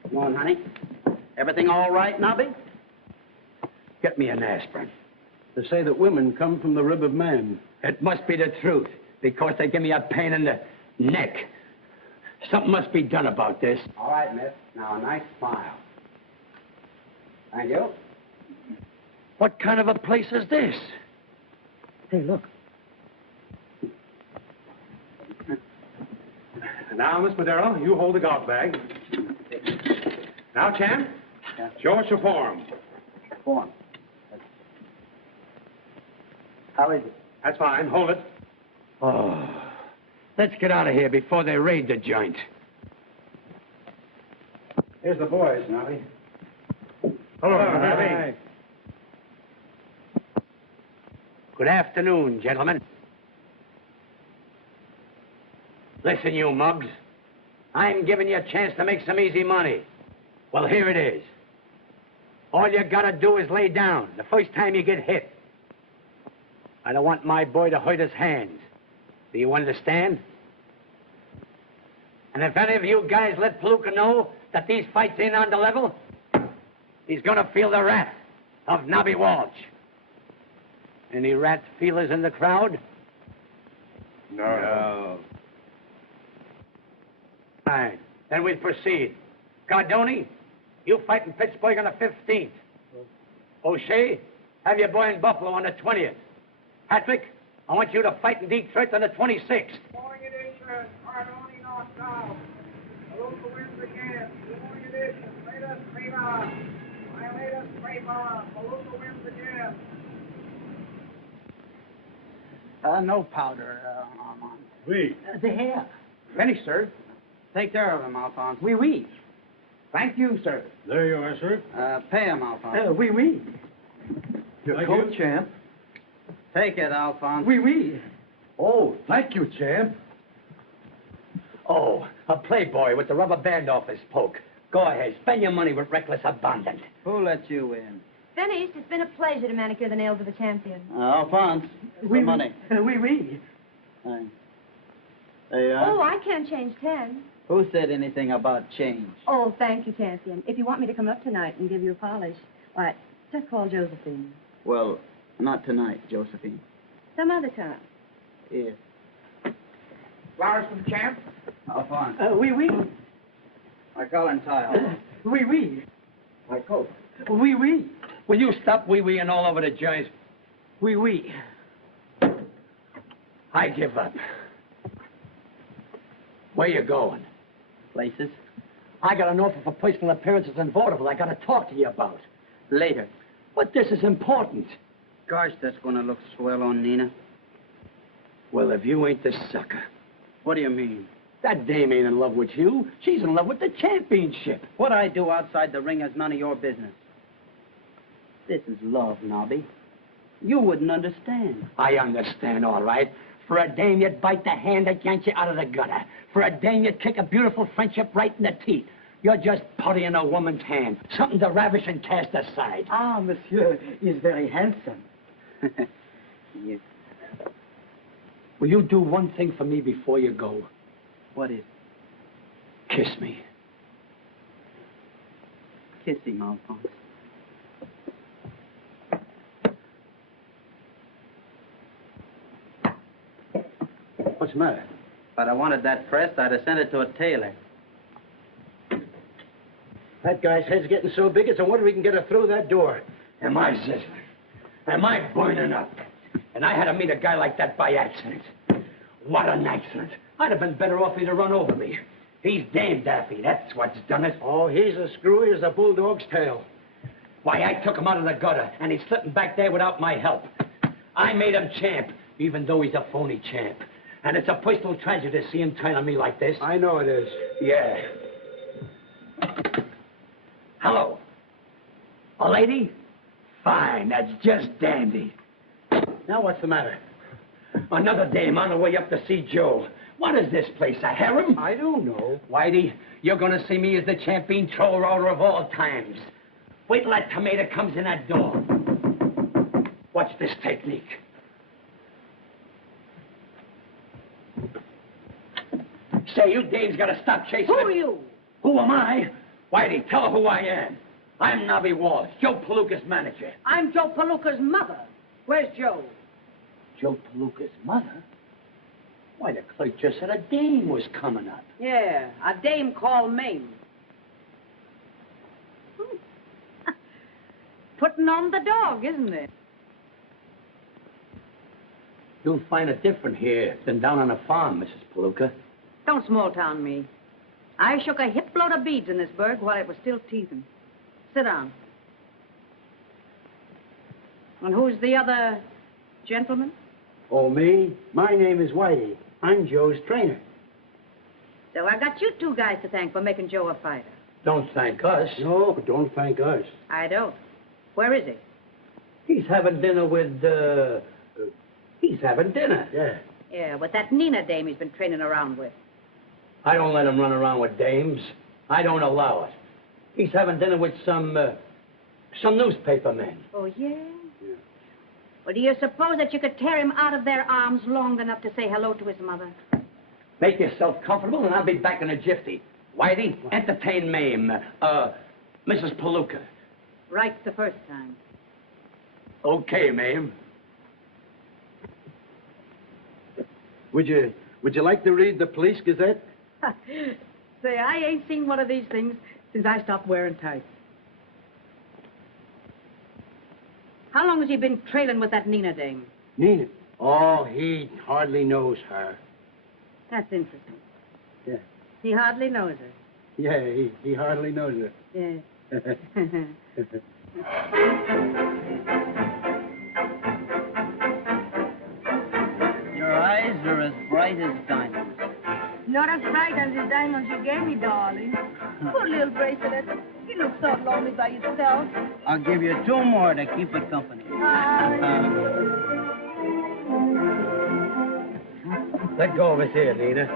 Come on, honey. Everything all right, Knobby? Get me an aspirin. They say that women come from the rib of man. It must be the truth, because they give me a pain in the neck. Something must be done about this. All right, miss. Now, a nice smile. Thank you. What kind of a place is this? Hey, look. Now, Miss Madero, you hold the golf bag. Now, champ, show us your form. Form. How is it? That's fine. Hold it. Oh, let's get out of here before they raid the joint. Here's the boys, Knobby. Hello, Knobby. Good afternoon, gentlemen. Listen, you mugs. I'm giving you a chance to make some easy money. Well, here it is. All you gotta do is lay down the first time you get hit. I don't want my boy to hurt his hands. Do you understand? And if any of you guys let Palooka know that these fights ain't on the level, he's gonna feel the wrath of Knobby Walsh. Any rat feelers in the crowd? No. Fine. Then we'll proceed. Cardoni, you fight in Pittsburgh on the 15th. O'Shea, have your boy in Buffalo on the 20th. Patrick, I want you to fight in Detroit on the 26th. Morning edition, Cardoni North South. Palooka wins again. Morning edition, latest paper. My latest paper. Palooka wins again. No powder, Armand. Oui. The hair. Finished, sir. Take care of him, Alphonse. Oui, oui. Thank you, sir. There you are, sir. Pay him, Alphonse. Oui, oui. Your coat, champ. Take it, Alphonse. Oui, oui. Oh, thank you, champ. Oh, a playboy with the rubber band off his poke. Go ahead, spend your money with reckless abandon. Who let you in? Finished. It's been a pleasure to manicure the nails of the champion. Alphonse, Oui, the money. Oui, oui. There you are. Oh, I can't change 10. Who said anything about change? Oh, thank you, champion. If you want me to come up tonight and give you a polish, why, just call Josephine. Well, not tonight, Josephine. Some other time. Here. Flowers for the champ? Alphonse. Oui, oui. My collar and tie. Oui, oui. My coat. Oui, oui. Will you stop wee-weeing all over the joint? Oui, oui. I give up. Where you going? Places. I got an offer for personal appearances in vaudeville I got to talk to you about. Later. But this is important. Gosh, that's going to look swell on Nina. Well, if you ain't the sucker. What do you mean? That dame ain't in love with you. She's in love with the championship. What I do outside the ring is none of your business. This is love, Knobby. You wouldn't understand. I understand, all right. For a dame, you'd bite the hand that yanked you out of the gutter. For a dame, you'd kick a beautiful friendship right in the teeth. You're just puttying a woman's hand, something to ravish and cast aside. Ah, monsieur is very handsome. Yes. Will you do one thing for me before you go? What is? Kiss me. Kiss him, Alphonse. What's the matter? If I'd have wanted that pressed, I'd have sent it to a tailor. That guy's head's getting so big, it's a wonder we can get her through that door. Am I sizzling? Am I burning up? And I had to meet a guy like that by accident. What an accident. I'd have been better off he'd have run over me. He's damn daffy, that's what's done it. Oh, he's as screwy as a bulldog's tail. Why, I took him out of the gutter, and he's slipping back there without my help. I made him champ, even though he's a phony champ. And it's a personal tragedy to see him turn on me like this. I know it is. Yeah. Hello. A lady? Fine, that's just dandy. Now what's the matter? Another dame on her way up to see Joe. What is this place, a harem? I don't know. Whitey, you're going to see me as the champion troll roller of all times. Wait till that tomato comes in that door. Watch this technique. Say, you dames got to stop chasing Who me. are you? Who am I? Whitey, tell her who I am. I'm Knobby Walsh, Joe Palooka's manager. I'm Joe Palooka's mother. Where's Joe? Joe Palooka's mother? Why, the clerk just said a dame was coming up. Yeah, a dame called Mayme. Putting on the dog, isn't it? You'll find it different here than down on the farm, Mrs. Palooka. Don't small-town me. I shook a hip load of beads in this burg while it was still teething. Sit down. And who's the other gentleman? Oh, me? My name is Whitey. I'm Joe's trainer. So I got you two guys to thank for making Joe a fighter. Don't thank us. No, don't thank us. I don't. Where is he? He's having dinner with, he's having dinner. Yeah. Yeah, with that Nina dame he's been training around with. I don't let him run around with dames. I don't allow it. He's having dinner with some newspaper men. Oh, yeah? Well, do you suppose that you could tear him out of their arms long enough to say hello to his mother? Make yourself comfortable, and I'll be back in a jiffy. Whitey, entertain Mayme, Mrs. Palooka. Right the first time. Okay, Mayme. Would you like to read the Police Gazette? Say, I ain't seen one of these things since I stopped wearing tights. How long has he been trailing with that Nina dame? Nina? Oh, he hardly knows her. That's interesting. Yeah. He hardly knows her. Yeah, he hardly knows her. Yeah. Your eyes are as bright as diamonds. Not as bright as the diamonds you gave me, darling. Poor little bracelet. You look so lonely by yourself. I'll give you 2 more to keep it company. Let go of his ear, Nina.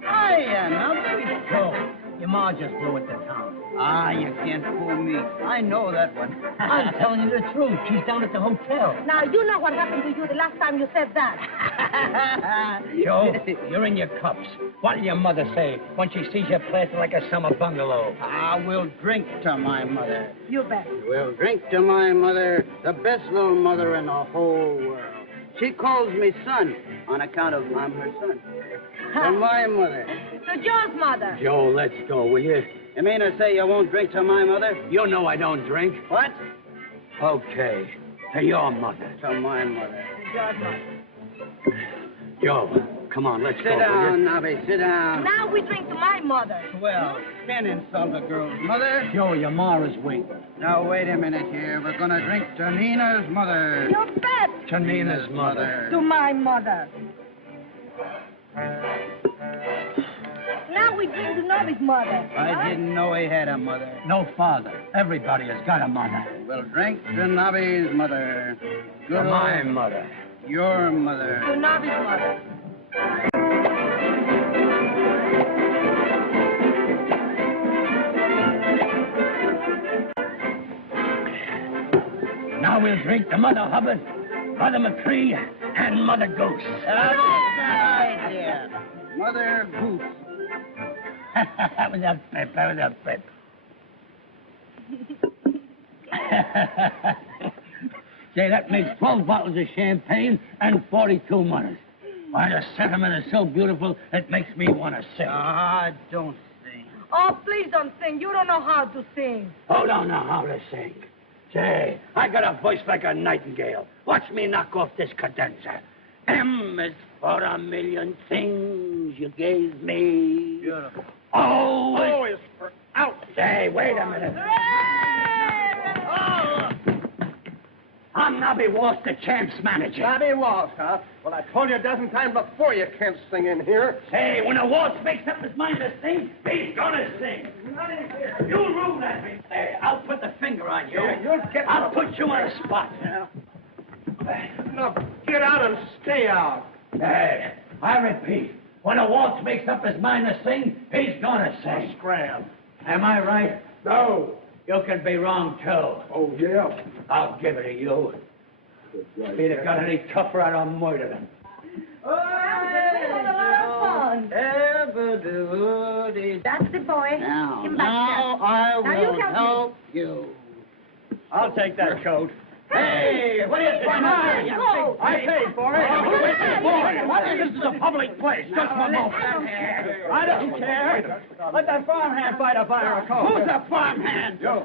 Hiya, now let me go. Your ma just blew it to town. Ah, you can't fool me. I know that one. I'm telling you the truth. She's down at the hotel. Now, you know what happened to you the last time you said that. Joe, you're in your cups. What did your mother say when she sees you planted like a summer bungalow? I will drink to my mother. You bet. We'll drink to my mother, the best little mother in the whole world. She calls me son on account of I'm her son. To my mother. To Joe's mother. Joe, let's go, will you? You mean to say you won't drink to my mother? You know I don't drink. What? Okay. To your mother. To my mother. To Joe's mother. Joe, come on, let's go. Sit down, Knobby, sit down. Now we drink to my mother. Well, can't insult a girl's mother. Joe, your ma is waiting. Now, wait a minute here. We're gonna drink to Nina's mother. You bet. To Nina's mother. To my mother. Now we drink to Knobby's mother. I didn't know he had a mother. No father. Everybody has got a mother. We'll drink to Knobby's mother. To my mother. Your mother. To Knobby's mother. Now we'll drink to Mother Hubbard, Mother McCree, and Mother Goose. That's the idea. Mother Goose. That was a pip. That was a pip. Say, that makes 12 bottles of champagne and 42 mothers. Why, the sentiment is so beautiful, it makes me want to sing. Ah, don't sing. Oh, please don't sing. You don't know how to sing. Who don't know how to sing? Say, I got a voice like a nightingale. Watch me knock off this cadenza. M is for a million things you gave me. Beautiful. O is for out. Say, wait a minute. I'm Knobby Walsh, the champ's manager. Knobby Walsh, huh? Well, I told you a dozen times before you can't sing in here. Hey, when a Walsh makes up his mind to sing, he's gonna sing. You'll rule that. Hey, I'll put the finger on you. You'll get... I'll put you on a spot. Look, get out and stay out. Hey, I repeat, when a Walsh makes up his mind to sing, he's gonna sing. Scram. Am I right? No. You can be wrong, too. Oh, yeah. I'll give it to you. If he'd have got any tougher, I'd have murdered him. That's the boy. Now, Give him back now there. I Now you will help me. help you. I'll take that coat. Hey, what is this? I paid for it. This is a public place. Just one moment. I don't care. Let that farmhand fight a fire a coat. Who's a farmhand? You.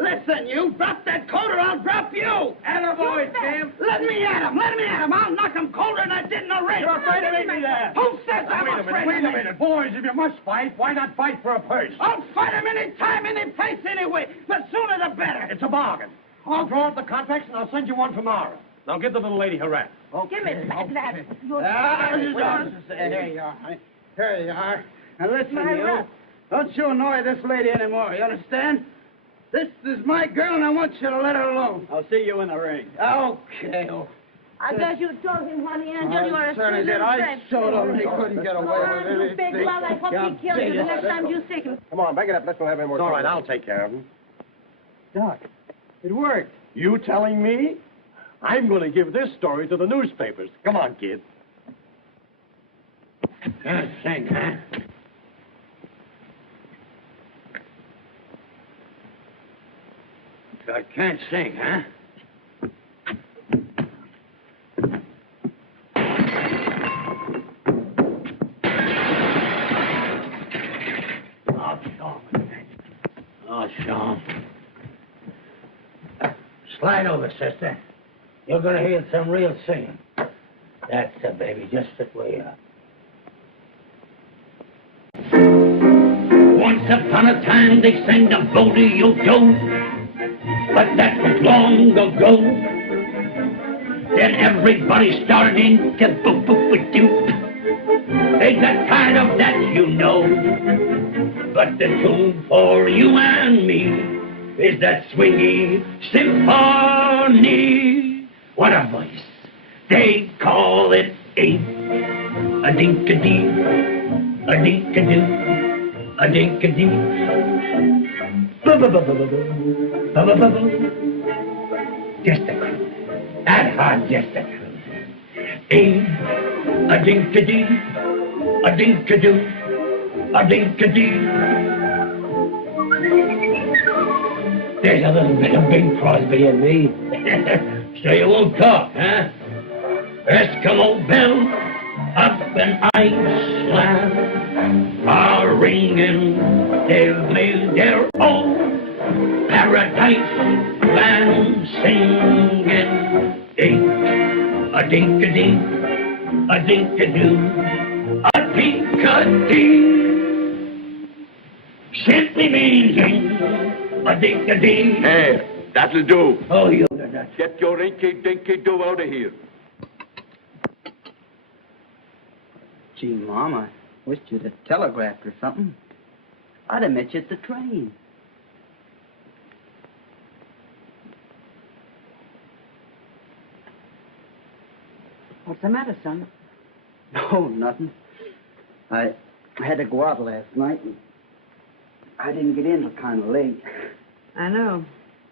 Listen, you drop that coat or I'll drop you. Attaboy, Sam. Let me at him. Let me at him. I'll knock him colder than I did in the ring. You're afraid of me there. Who says I'm afraid Wait of a me? minute. Boys, if you must fight, why not fight for a purse? I'll fight him any time, any place, anyway. The sooner the better. It's a bargain. I'll draw up the contracts and I'll send you one tomorrow. Now give the little lady her rap. Give me that. You're Here you are, honey. Here you are. Now listen, My you. rap. Don't you annoy this lady anymore, you understand? This is my girl, and I want you to let her alone. I'll see you in the ring. Okay. I guess you told him, honey, Angel, you are a certainly sweet did. little I tramp. showed him he couldn't get away with You big anything. well, I hope he kills you the next time you see him. Come on, back it up. Let's not have any more. It's all right, trouble. I'll take care of him. Doc, it worked. You telling me? I'm going to give this story to the newspapers. Come on, kid. Can't sing, huh? So I can't sing, huh? Oh, Sean. Slide over, sister. You're going to hear some real singing. That's it, baby. Just sit where you are. Once upon a time they sent a boat to your door, but that was long ago. Then everybody started in to boop-boop-a-doop. They got tired of that, you know. But the tune for you and me is that swingy symphony. What a voice. They call it a-dink-a-dee, a-dink-a-doo, a-dink-a-dee. Ba-ba-ba-ba-ba-ba, just a cruise. That hard, just a cruise. A-dink-a-dee, a-dink-a-doo, a-dink-a-dee. There's a little bit of Bing Crosby in me. So you won't talk, huh? Eskimo bells up in Iceland are ringing. They've made their own paradise band singing. A-dink-a-dink, a-dink-a-doo, a-dink-a-dee. Simply meaning a-dink-a-dee. Hey, that'll do. Oh, you... Get your inky-dinky-do out of here. Gee, Mom, I wished you'd have telegraphed or something. I'd have met you at the train. What's the matter, son? Oh, nothing. I had to go out last night, and I didn't get in till kind of late. I know.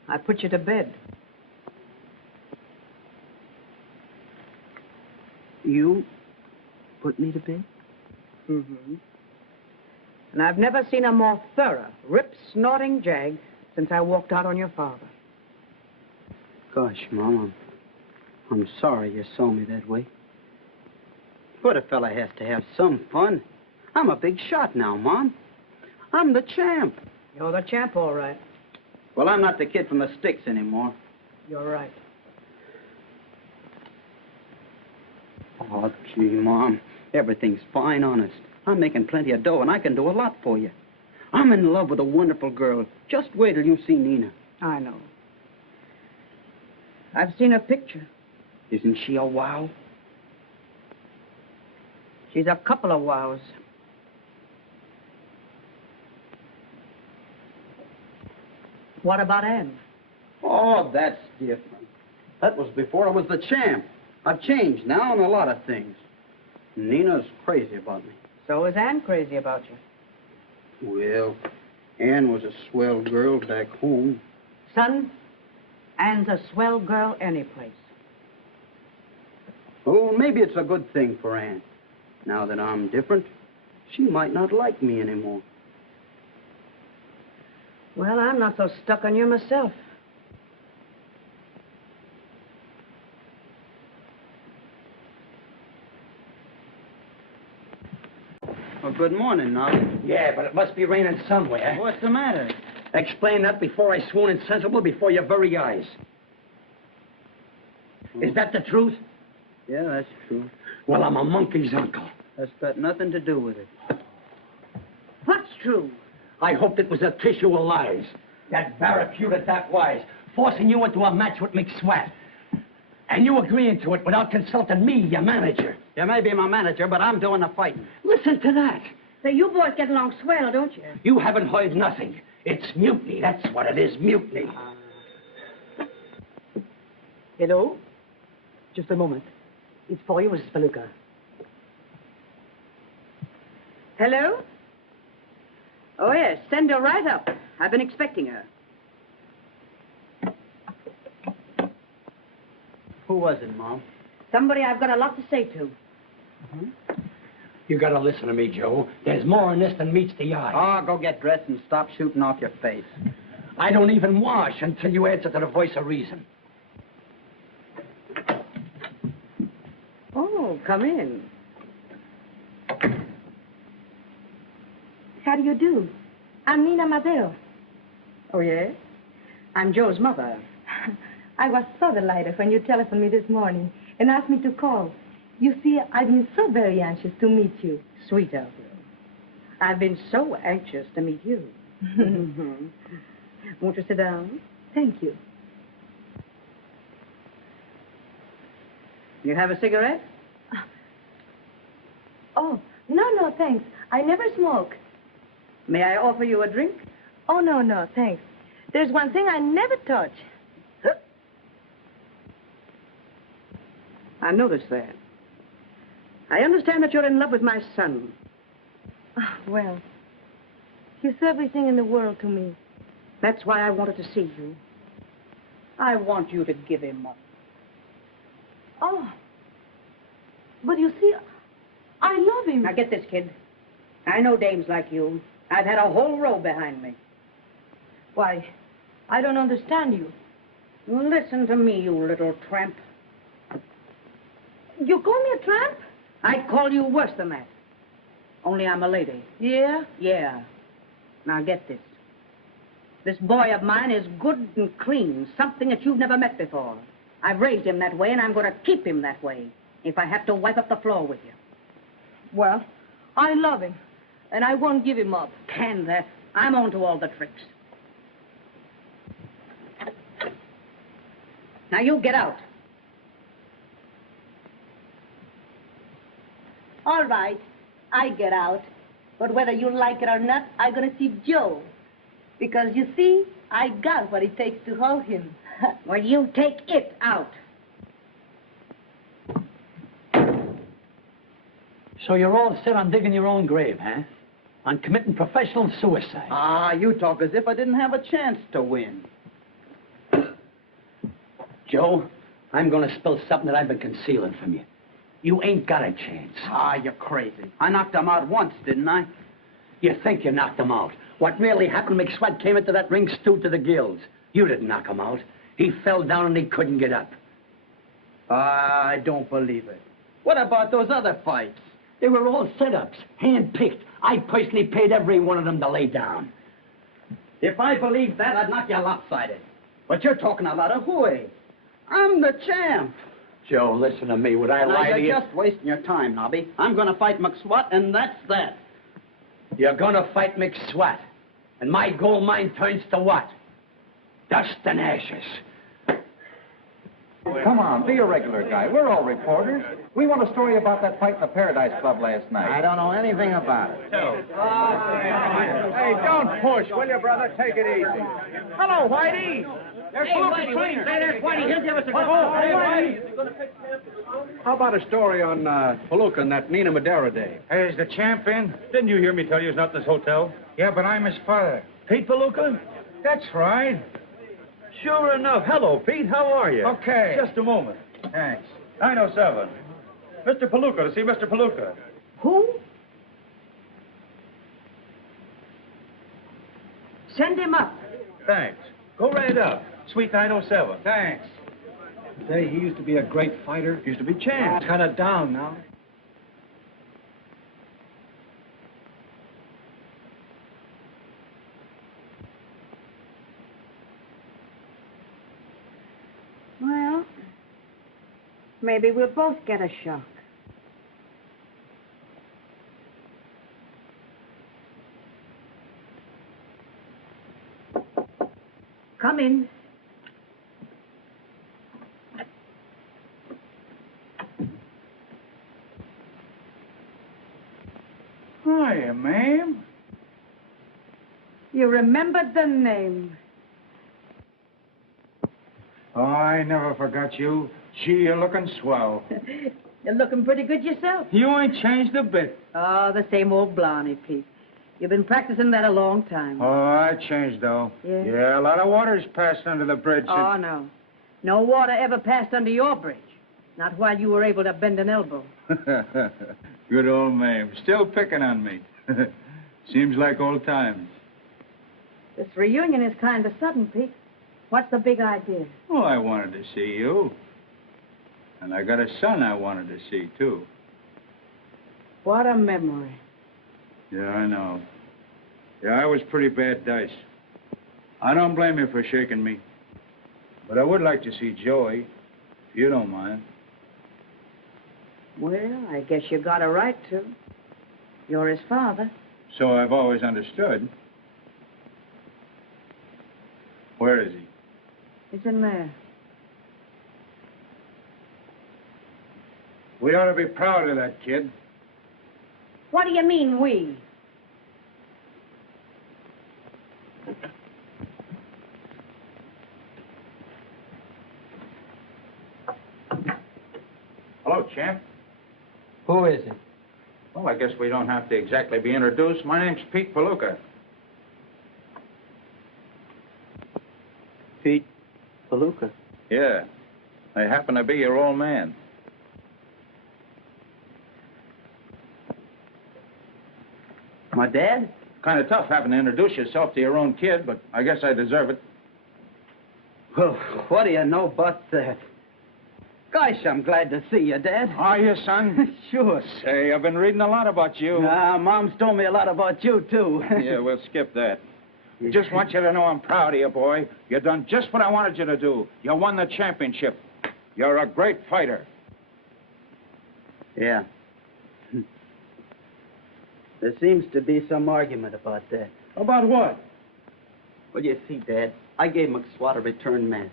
I put you to bed. You put me to bed? Mm-hmm. And I've never seen a more thorough, rip-snorting jag since I walked out on your father. Gosh, Mom, I'm sorry you saw me that way. But a fella has to have some fun. I'm a big shot now, Mom. I'm the champ. You're the champ, all right. Well, I'm not the kid from the sticks anymore. You're right. Oh, gee, Mom, everything's fine, honest. I'm making plenty of dough, and I can do a lot for you. I'm in love with a wonderful girl. Just wait till you see Nina. I know. I've seen her picture. Isn't she a wow? She's a couple of wows. What about Anne? Oh, that's different. That was before I was the champ. I've changed now on a lot of things. Nina's crazy about me. So is Anne crazy about you? Well, Anne was a swell girl back home. Son, Anne's a swell girl any place. Oh, maybe it's a good thing for Anne. Now that I'm different, she might not like me anymore. Well, I'm not so stuck on you myself. Well, good morning, Knobby. Yeah, but it must be raining somewhere. What's the matter? Explain that before I swoon insensible before your very eyes. Is that the truth? Yeah, that's true. Well, I'm a monkey's uncle. That's got nothing to do with it. What's true? I hoped it was a tissue of lies. That barracuda that wise, forcing you into a match with McSwat. And you agreeing to it without consulting me, your manager. You may be my manager, but I'm doing the fighting. Listen to that. Say, you boys get along swell, don't you? You haven't heard nothing. It's mutiny. That's what it is, mutiny. Hello? Just a moment. It's for you, Mrs. Palooka. Hello? Oh, yes. Send her right up. I've been expecting her. Who was it, Mom? Somebody I've got a lot to say to. You gotta listen to me, Joe. There's more in this than meets the eye. Oh, go get dressed and stop shooting off your face. I don't even wash until you answer to the voice of reason. Oh, come in. How do you do? I'm Nina Madeo. Oh, yes? I'm Joe's mother. I was so delighted when you telephoned me this morning and asked me to call. You see, I've been so very anxious to meet you. Sweet of you. I've been so anxious to meet you. Won't you sit down? Thank you. You have a cigarette? Oh, no, thanks. I never smoke. May I offer you a drink? Oh, no, thanks. There's one thing I never touch. I noticed that. I understand that you're in love with my son. Oh, well, he's everything in the world to me. That's why I wanted to see you. I want you to give him up. Oh, but you see, I love him. Now get this, kid. I know dames like you. I've had a whole row behind me. Why, I don't understand you. Listen to me, you little tramp. You call me a tramp? I'd call you worse than that. Only I'm a lady. Yeah? Yeah. Now get this. This boy of mine is good and clean, something that you've never met before. I've raised him that way, and I'm going to keep him that way, if I have to wipe up the floor with you. Well, I love him, and I won't give him up. Can that? I'm on to all the tricks. Now you get out. All right, I get out. But whether you like it or not, I'm going to see Joe. Because, you see, I got what it takes to hold him. Well, you take it out. So you're all set on digging your own grave, huh? On committing professional suicide. Ah, you talk as if I didn't have a chance to win. Joe, I'm going to spill something that I've been concealing from you. You ain't got a chance. Ah, you're crazy. I knocked him out once, didn't I? You think you knocked him out. What really happened, McSwat came into that ring stewed to the gills. You didn't knock him out. He fell down and he couldn't get up. I don't believe it. What about those other fights? They were all setups, hand-picked. I personally paid every one of them to lay down. If I believed that, I'd knock you lopsided. But you're talking a lot of hooey. I'm the champ. Joe, listen to me. Would I lie to you? You're just wasting your time, Knobby. I'm going to fight McSwat, and that's that. You're going to fight McSwat. And my gold mine turns to what? Dust and ashes. Come on, be a regular guy. We're all reporters. We want a story about that fight in the Paradise Club last night. I don't know anything about it. Hey, don't push, will you, brother? Take it easy. Hello, Whitey. There's Palooka cleaner. Hey, there's Whitey. He'll give us a... Hey, Whitey. How about a story on Palooka and that Nina Madera day? Hey, is the champ in? Didn't you hear me tell you he's not in this hotel? Yeah, but I'm his father. Pete Palooka? That's right. Sure enough. Hello, Pete. How are you? Okay. Just a moment. Thanks. 907. Mr. Palooka, to see Mr. Palooka. Who? Send him up. Thanks. Go right up. Suite 907. Thanks. Say, he used to be a great fighter. Used to be champ. Kind of down now. Well, maybe we'll both get a shock. Come in. Hiya, ma'am. You remembered the name. Oh, I never forgot you. Gee, you're looking swell. You're looking pretty good yourself. You ain't changed a bit. Oh, the same old Blarney, Pete. You've been practicing that a long time. Oh, I changed, though. Yeah? Yeah, a lot of water's passed under the bridge. Oh, no. No water ever passed under your bridge. Not while you were able to bend an elbow. Good old Mayme. Still picking on me. Seems like old times. This reunion is kind of sudden, Pete. What's the big idea? Oh, I wanted to see you. And I got a son I wanted to see, too. What a memory. Yeah, I know. Yeah, I was pretty bad dice. I don't blame you for shaking me. But I would like to see Joey, if you don't mind. Well, I guess you got a right to. You're his father. So I've always understood. Where is he? He's in there. We ought to be proud of that kid. What do you mean, we? Hello, champ. Who is it? Well, I guess we don't have to exactly be introduced. My name's Pete Palooka. Pete Palooka. Yeah. I happen to be your old man. My dad? Kind of tough having to introduce yourself to your own kid, but I guess I deserve it. Well, what do you know about that? Gosh, I'm glad to see you, Dad. Are you, son? Sure. Say, I've been reading a lot about you. Mom's told me a lot about you, too. Yeah, we'll skip that. Just want you to know I'm proud of you, boy. You've done just what I wanted you to do. You won the championship. You're a great fighter. Yeah. There seems to be some argument about that. About what? Well, you see, Dad, I gave McSwat a return match.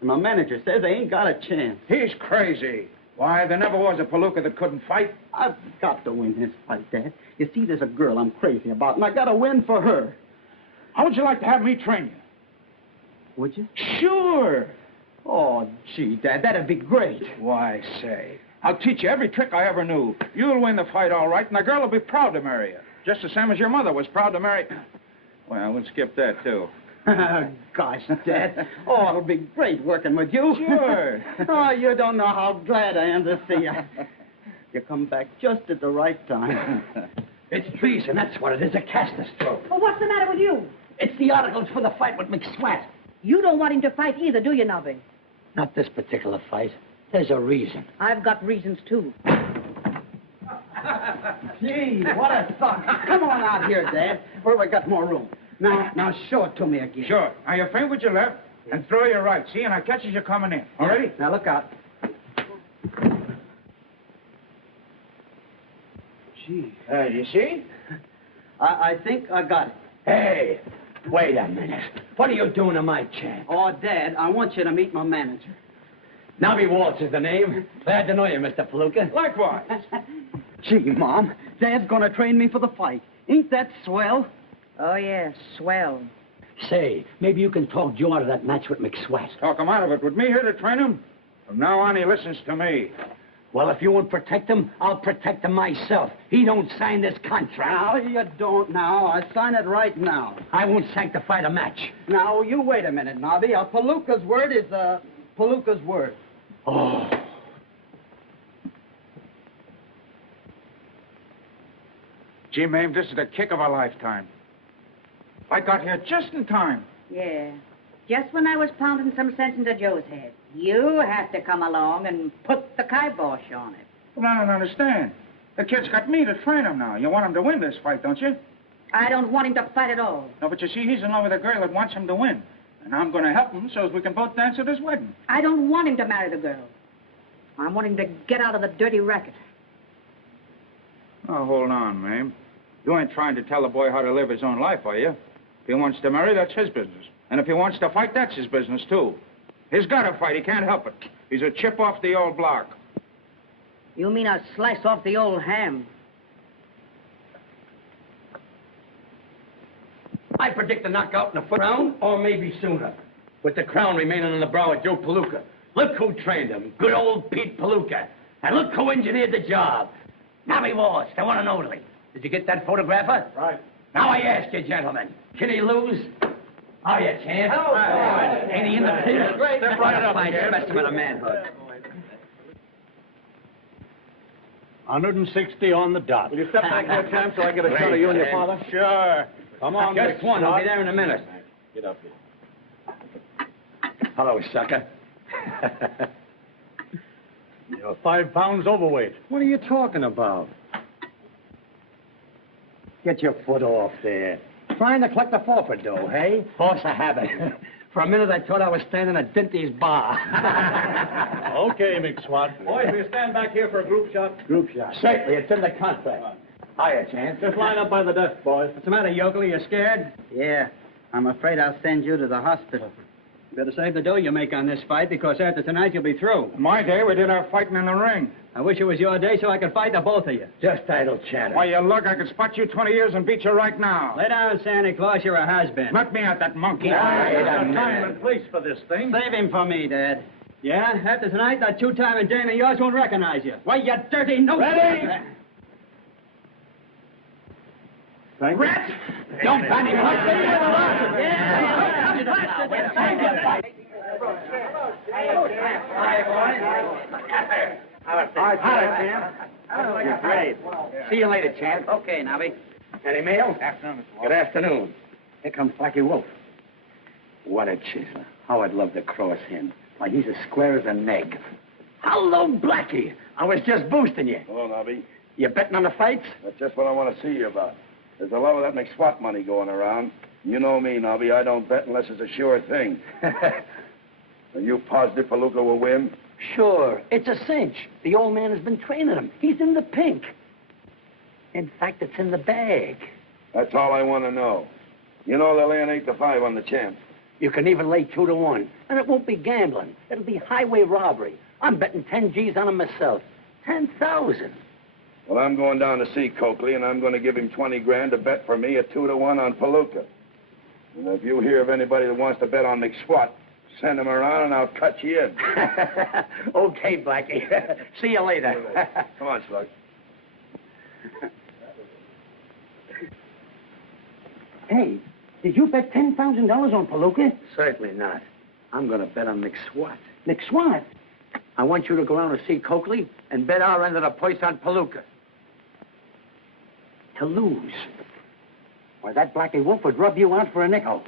And my manager says I ain't got a chance. He's crazy. Why, there never was a Palooka that couldn't fight. I've got to win this fight, Dad. You see, there's a girl I'm crazy about, and I got to win for her. How would you like to have me train you? Would you? Sure. Oh, gee, Dad, that'd be great. Why, say, I'll teach you every trick I ever knew. You'll win the fight all right, and the girl will be proud to marry you. Just the same as your mother was proud to marry... Well, we'll skip that, too. Gosh, Dad. Oh, it'll be great working with you. Sure. Oh, you don't know how glad I am to see you. You come back just at the right time. It's treason, that's what it is, a caster stroke. Well, what's the matter with you? It's the articles for the fight with McSwat. You don't want him to fight either, do you, Knobby? Not this particular fight. There's a reason. I've got reasons, too. Gee, what a thought. Come on out here, Dad, where we got more room. Now show it to me again. Sure. Now, you feint with your left and throw your right. See, and I catch as you're coming in. All ready? Now, look out. Gee. You see? I think I got it. Hey, wait a minute. What are you doing to my champ? Oh, Dad, I want you to meet my manager. Knobby Walsh is the name. Glad to know you, Mr. Palooka. Likewise. Gee, Mom, Dad's gonna train me for the fight. Ain't that swell? Oh, yes, swell. Say, maybe you can talk Joe out of that match with McSwat. Talk him out of it. With me here to train him? From now on, he listens to me. Well, if you won't protect him, I'll protect him myself. He don't sign this contract. Now, you don't now. I sign it right now. I won't sanctify the match. Now, you wait a minute, Knobby. A Palooka's word is a Palooka's word. Oh. Gee, Mayme, this is the kick of a lifetime. I got here just in time. Yeah. Just when I was pounding some sense into Joe's head. You have to come along and put the kibosh on it. Well, I don't understand. The kid's got me to train him now. You want him to win this fight, don't you? I don't want him to fight at all. No, but you see, he's in love with a girl that wants him to win. And I'm going to help him so as we can both dance at his wedding. I don't want him to marry the girl. I want him to get out of the dirty racket. Oh, hold on, Mayme. You ain't trying to tell the boy how to live his own life, are you? If he wants to marry, that's his business. And if he wants to fight, that's his business, too. He's got to fight. He can't help it. He's a chip off the old block. You mean a slice off the old ham? I predict a knockout in the first round, or maybe sooner. With the crown remaining on the brow of Joe Palooka. Look who trained him. Good old Pete Palooka. And look who engineered the job. Knobby Walsh, the one and only. Did you get that photographer? Right. Now I ask you, gentlemen, can he lose? How you, champ? Ain't he in the pit? Step right up, fine specimen of manhood. 160 on the dot. Will you step back there, champ, so I get a shot of you and your father? Sure. Come on, Just one. I'll be there in a minute. Get up here. Hello, sucker. You're 5 pounds overweight. What are you talking about? Get your foot off there. Trying to collect the forfeit dough, hey? Force a habit. For a minute, I thought I was standing at Dinty's bar. Okay, McSwat. Boys, we stand back here for a group shot. Group shot. Certainly, it's in the contract. Hiya, Chance. Just line up by the desk, boys. What's the matter, yokel? You scared? Yeah. I'm afraid I'll send you to the hospital. Better save the dough you make on this fight, because after tonight you'll be through. My day, we did our fighting in the ring. I wish it was your day so I could fight the both of you. Just idle chatter. Why, you look, I could spot you 20 years and beat you right now. Lay down, Santa Claus. You're a has-been. Let me at that monkey. Time and place for this thing. Save him for me, Dad. Yeah? After tonight, that two-timing dame of yours won't recognize you. Why, you dirty no... Ready? Thank Rat! Don't panic. You're great. See you later, Champ. Okay, Knobby. Any mail? Good afternoon. Here comes Blackie Wolf. What a chisel. How I'd love to cross him. Why, he's as square as an egg. Hello, Blackie. I was just boosting you. Hello, Knobby. You betting on the fights? That's just what I want to see you about. There's a lot of that McSwat money going around. You know me, Knobby. I don't bet unless it's a sure thing. Are you positive Palooka will win? Sure. It's a cinch. The old man has been training him. He's in the pink. In fact, it's in the bag. That's all I want to know. You know they'll lay an 8-5 on the champ. You can even lay 2-1. And it won't be gambling. It'll be highway robbery. I'm betting 10 G's on him myself. 10,000. Well, I'm going down to see Coakley, and I'm going to give him 20 grand to bet for me at 2-1 on Palooka. And if you hear of anybody that wants to bet on McSwat, send him around and I'll cut you in. Okay, Blackie. See you later. Come on, Slug. Hey, did you bet $10,000 on Palooka? Certainly not. I'm going to bet on McSwat. McSwat? I want you to go around and see Coakley and bet our end of the purse on Palooka. To lose. Why, that Blackie Wolf would rub you out for a nickel.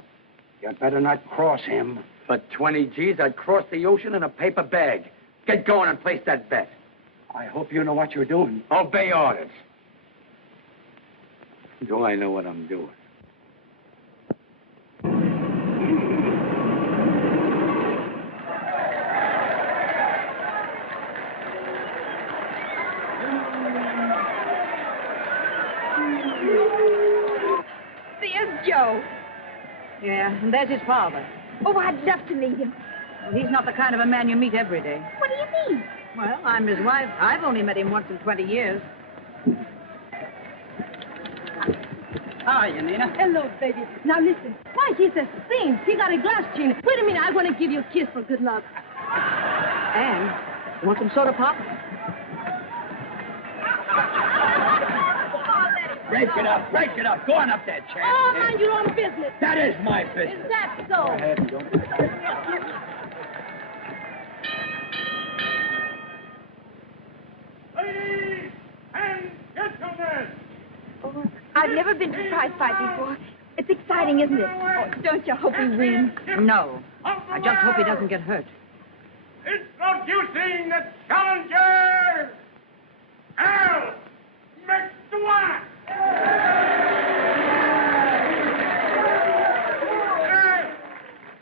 You'd better not cross him. For 20 G's, I'd cross the ocean in a paper bag. Get going and place that bet. I hope you know what you're doing. Obey orders. Do I know what I'm doing? There's Joe. Yeah, and there's his father. Oh, I'd love to meet him. Well, he's not the kind of a man you meet every day. What do you mean? Well, I'm his wife. I've only met him once in 20 years. Hi, Nina. Hello, baby. Now listen. Why, he's a saint. He got a glass chin. Wait a minute. I want to give you a kiss for good luck. And you want some soda pop? Break it up, break it up. Go on up there, Champ. Oh, mind your own business. That is my business. Is that so? Go ahead and don't... Ladies and gentlemen! Oh, I've never been to a prize fight before. It's exciting, isn't it? Oh, don't you hope he wins? No. I just hope he doesn't get hurt. Introducing the challenger, Al McSwat!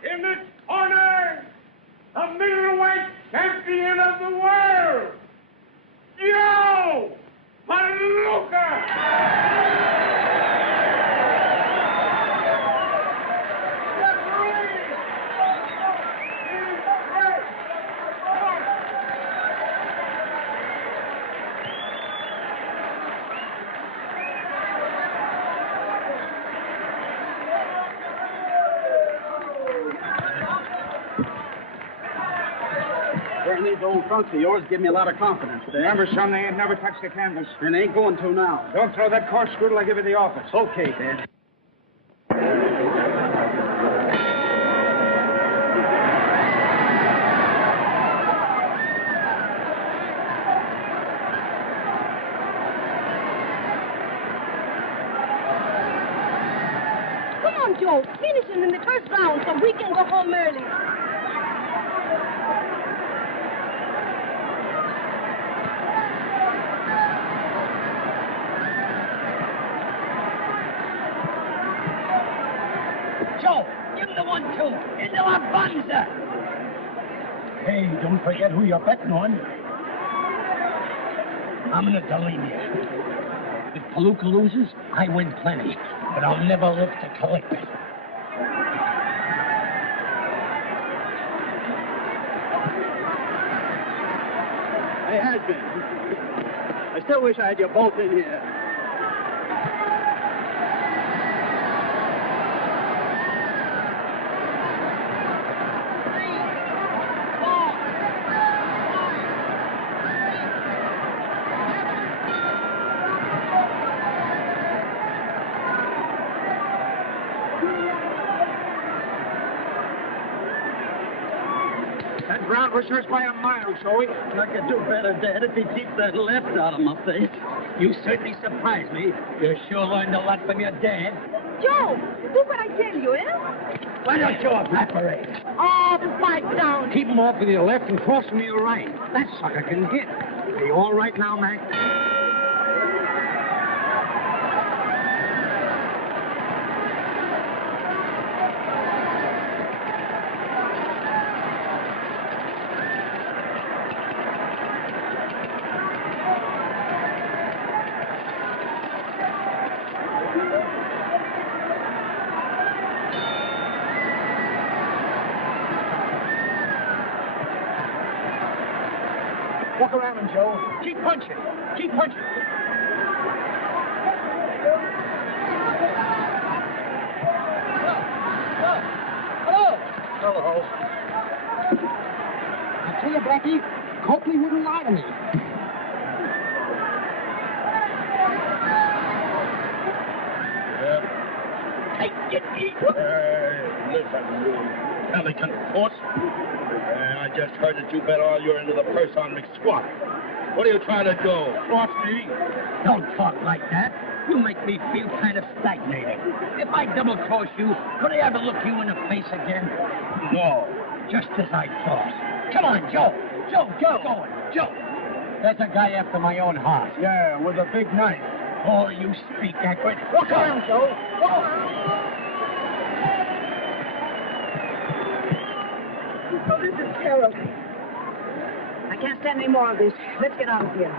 In this corner, the middleweight champion of the world, Joe Palooka! And these old trunks of yours give me a lot of confidence, Dad. Remember, son, they ain't never touched the canvas. And they ain't going to now. Don't throw that corkscrew till I give you the office. Okay, Dad. Come on, Joe. Finish him in the first round so we can go home early. Joe, give him the 1-2. to. Into a bunzer. Hey, don't forget who you're betting on. I'm gonna delete you. If Palooka loses, I win plenty. But I'll never live to collect it. Hey, Has-been. I still wish I had you both in here. That ground was yours by a mile, Joey. I could do better, Dad, if he'd keep that left out of my face. You certainly surprised me. You sure learned a lot from your dad. Joe, do what I tell you, eh? Why don't you evaporate? Oh, pipe down. Keep him off with your left and cross him with your right. That sucker can hit. Are you all right now, Mac? Walk around him, Joe. Keep punching. Keep punching. Hello. I tell you, Blackie, Copley wouldn't lie to me. Listen, you pelican horse. I just heard that you bet all you're into the purse on McSquat. What are you trying to do? Force me? Don't talk like that. You make me feel kind of stagnated. If I double-cross you, could I ever look you in the face again? No. Just as I thought. Come on, Joe. Joe, get going. Joe. That's a guy after my own heart. Yeah, with a big knife. Oh, you speak accurate. Walk around, Joe. Walk around. Oh, this is terrible. I can't stand any more of this. Let's get out of here.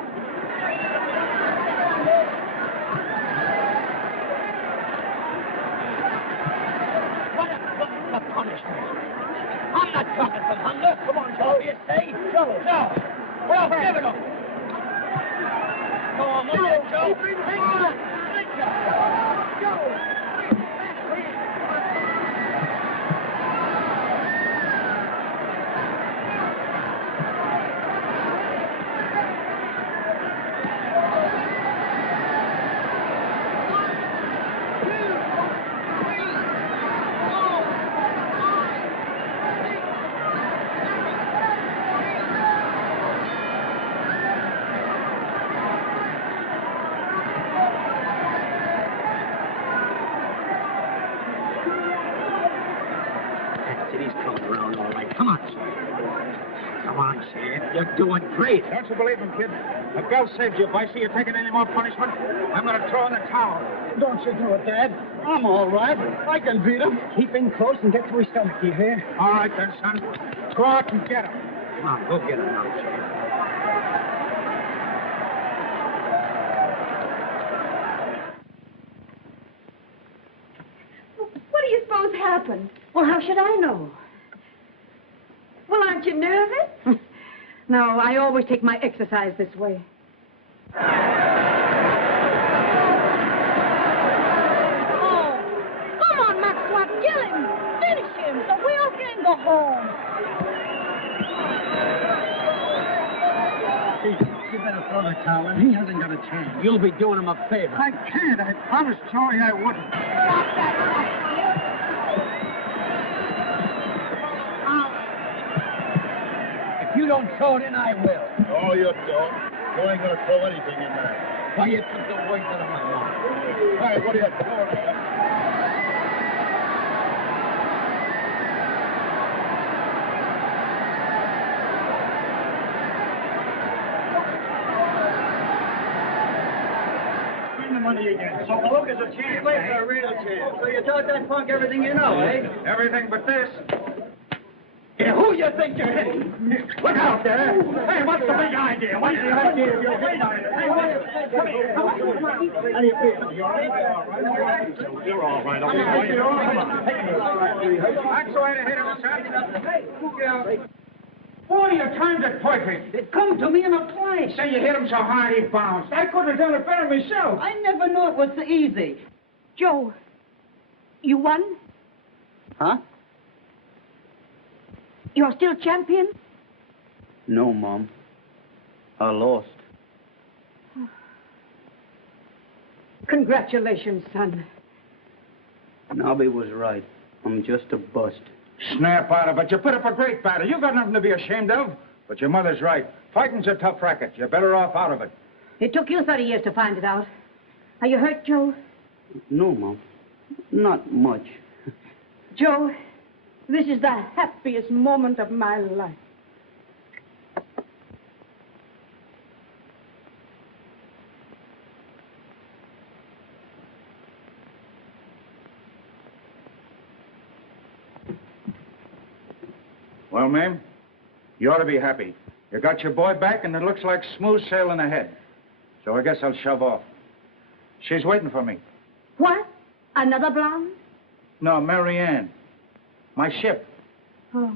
What a punishment. I'm not talking from hunger. Come on, Joe. You say? Joe. No. Well, give it up. Go on, look at Joe. Hang on. Joe. Come on, Sheriff. Come on, Sheriff. You're doing great. Don't you believe him, kid? The bell saved you. If I see you taking any more punishment, I'm going to throw in the towel. Don't you do it, Dad. I'm all right. I can beat him. Keep in close and get to his stomach, you hear? All right, then, son. Go out and get him. Come on, go get him now, Sheriff. What do you suppose happened? Well, how should I know? Well, aren't you nervous? No, I always take my exercise this way. Oh, come on, Maxwell, kill him. Finish him so we all can go home. You better throw the towel in. He hasn't got a chance. You'll be doing him a favor. I can't. I promised Joey I wouldn't. Stop that, If you don't throw it in, I will. No, you don't. You ain't gonna throw anything in there. Why, you took the words out of my mouth. Hey, what are you doing? the money again. So Palooka's a champ, Wait for a real champ. So you taught that punk everything you know, eh? Everything but this. Yeah, who you think you're hitting? Look out there. Hey, what's the big idea? What's the idea? Hey, come here. How do you feel? You all right? You're all right. Come on. That's the way to hit him, son. Boy, you timed it perfect. It come to me in a flash. Say you hit him so hard he bounced. I couldn't have done it better myself. I never knew it was so easy. Joe, you won? Huh? You're still champion? No, Mom. I lost. Congratulations, son. Knobby was right. I'm just a bust. Snap out of it. You put up a great battle. You got nothing to be ashamed of. But your mother's right. Fighting's a tough racket. You're better off out of it. It took you 30 years to find it out. Are you hurt, Joe? No, Mom. Not much. Joe, this is the happiest moment of my life. Well, ma'am, you ought to be happy. You got your boy back, and it looks like smooth sailing ahead. So I guess I'll shove off. She's waiting for me. What? Another blonde? No, Mary Ann. My ship. Oh.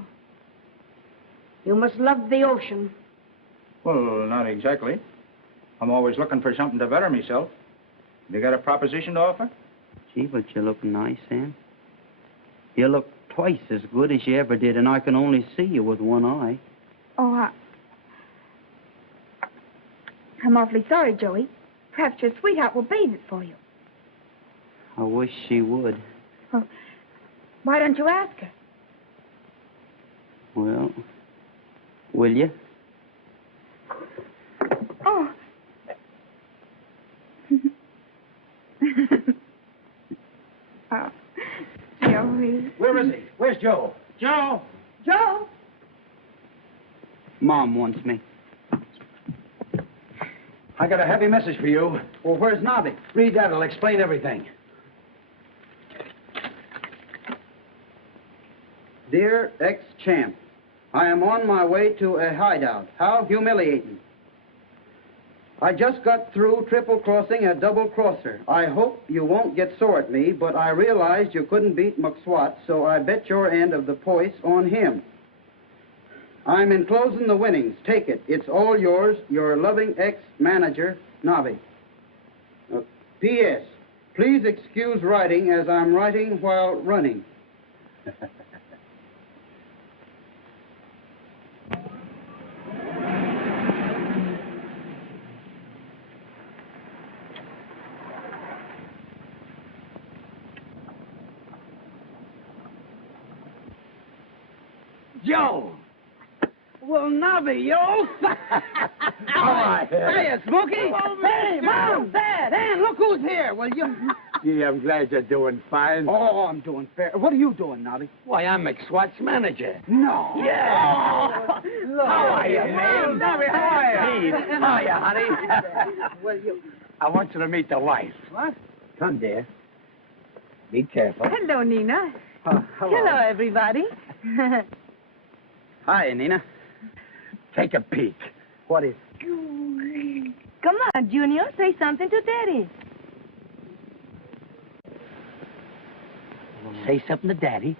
You must love the ocean. Well, not exactly. I'm always looking for something to better myself. You got a proposition to offer? Gee, but you look nice, Ann. You look twice as good as you ever did, and I can only see you with one eye. Oh, I'm awfully sorry, Joey. Perhaps your sweetheart will bathe it for you. I wish she would. Oh, why don't you ask her? Well, will you? Oh. Oh, Joey. Where is he? Where's Joe? Joe! Joe! Mom wants me. I got a heavy message for you. Well, where's Knobby? Read that. It'll explain everything. Dear ex-champ, I am on my way to a hideout. How humiliating. I just got through triple-crossing a double-crosser. I hope you won't get sore at me, but I realized you couldn't beat McSwat, so I bet your end of the poise on him. I'm enclosing the winnings. Take it. It's all yours. Your loving ex-manager, Knobby. P.S. Please excuse writing as I'm writing while running. Joe! Well, Knobby, yo! All right. Hiya, Smokey! Hey, Mom, Dad, Ann, look who's here. Well, you... Gee, I'm glad you're doing fine. Oh, I'm doing fair. What are you doing, Knobby? Why, I'm McSwat's manager. No. Yeah. Look. How are you, man? Knobby, how are you? Hey, how are you, honey? Well, you... I want you to meet the wife. What? Come, dear. Be careful. Hello, Nina. Hello. Everybody. Hi, Nina. Take a peek. What is... Come on, Junior. Say something to Daddy. Say something to Daddy.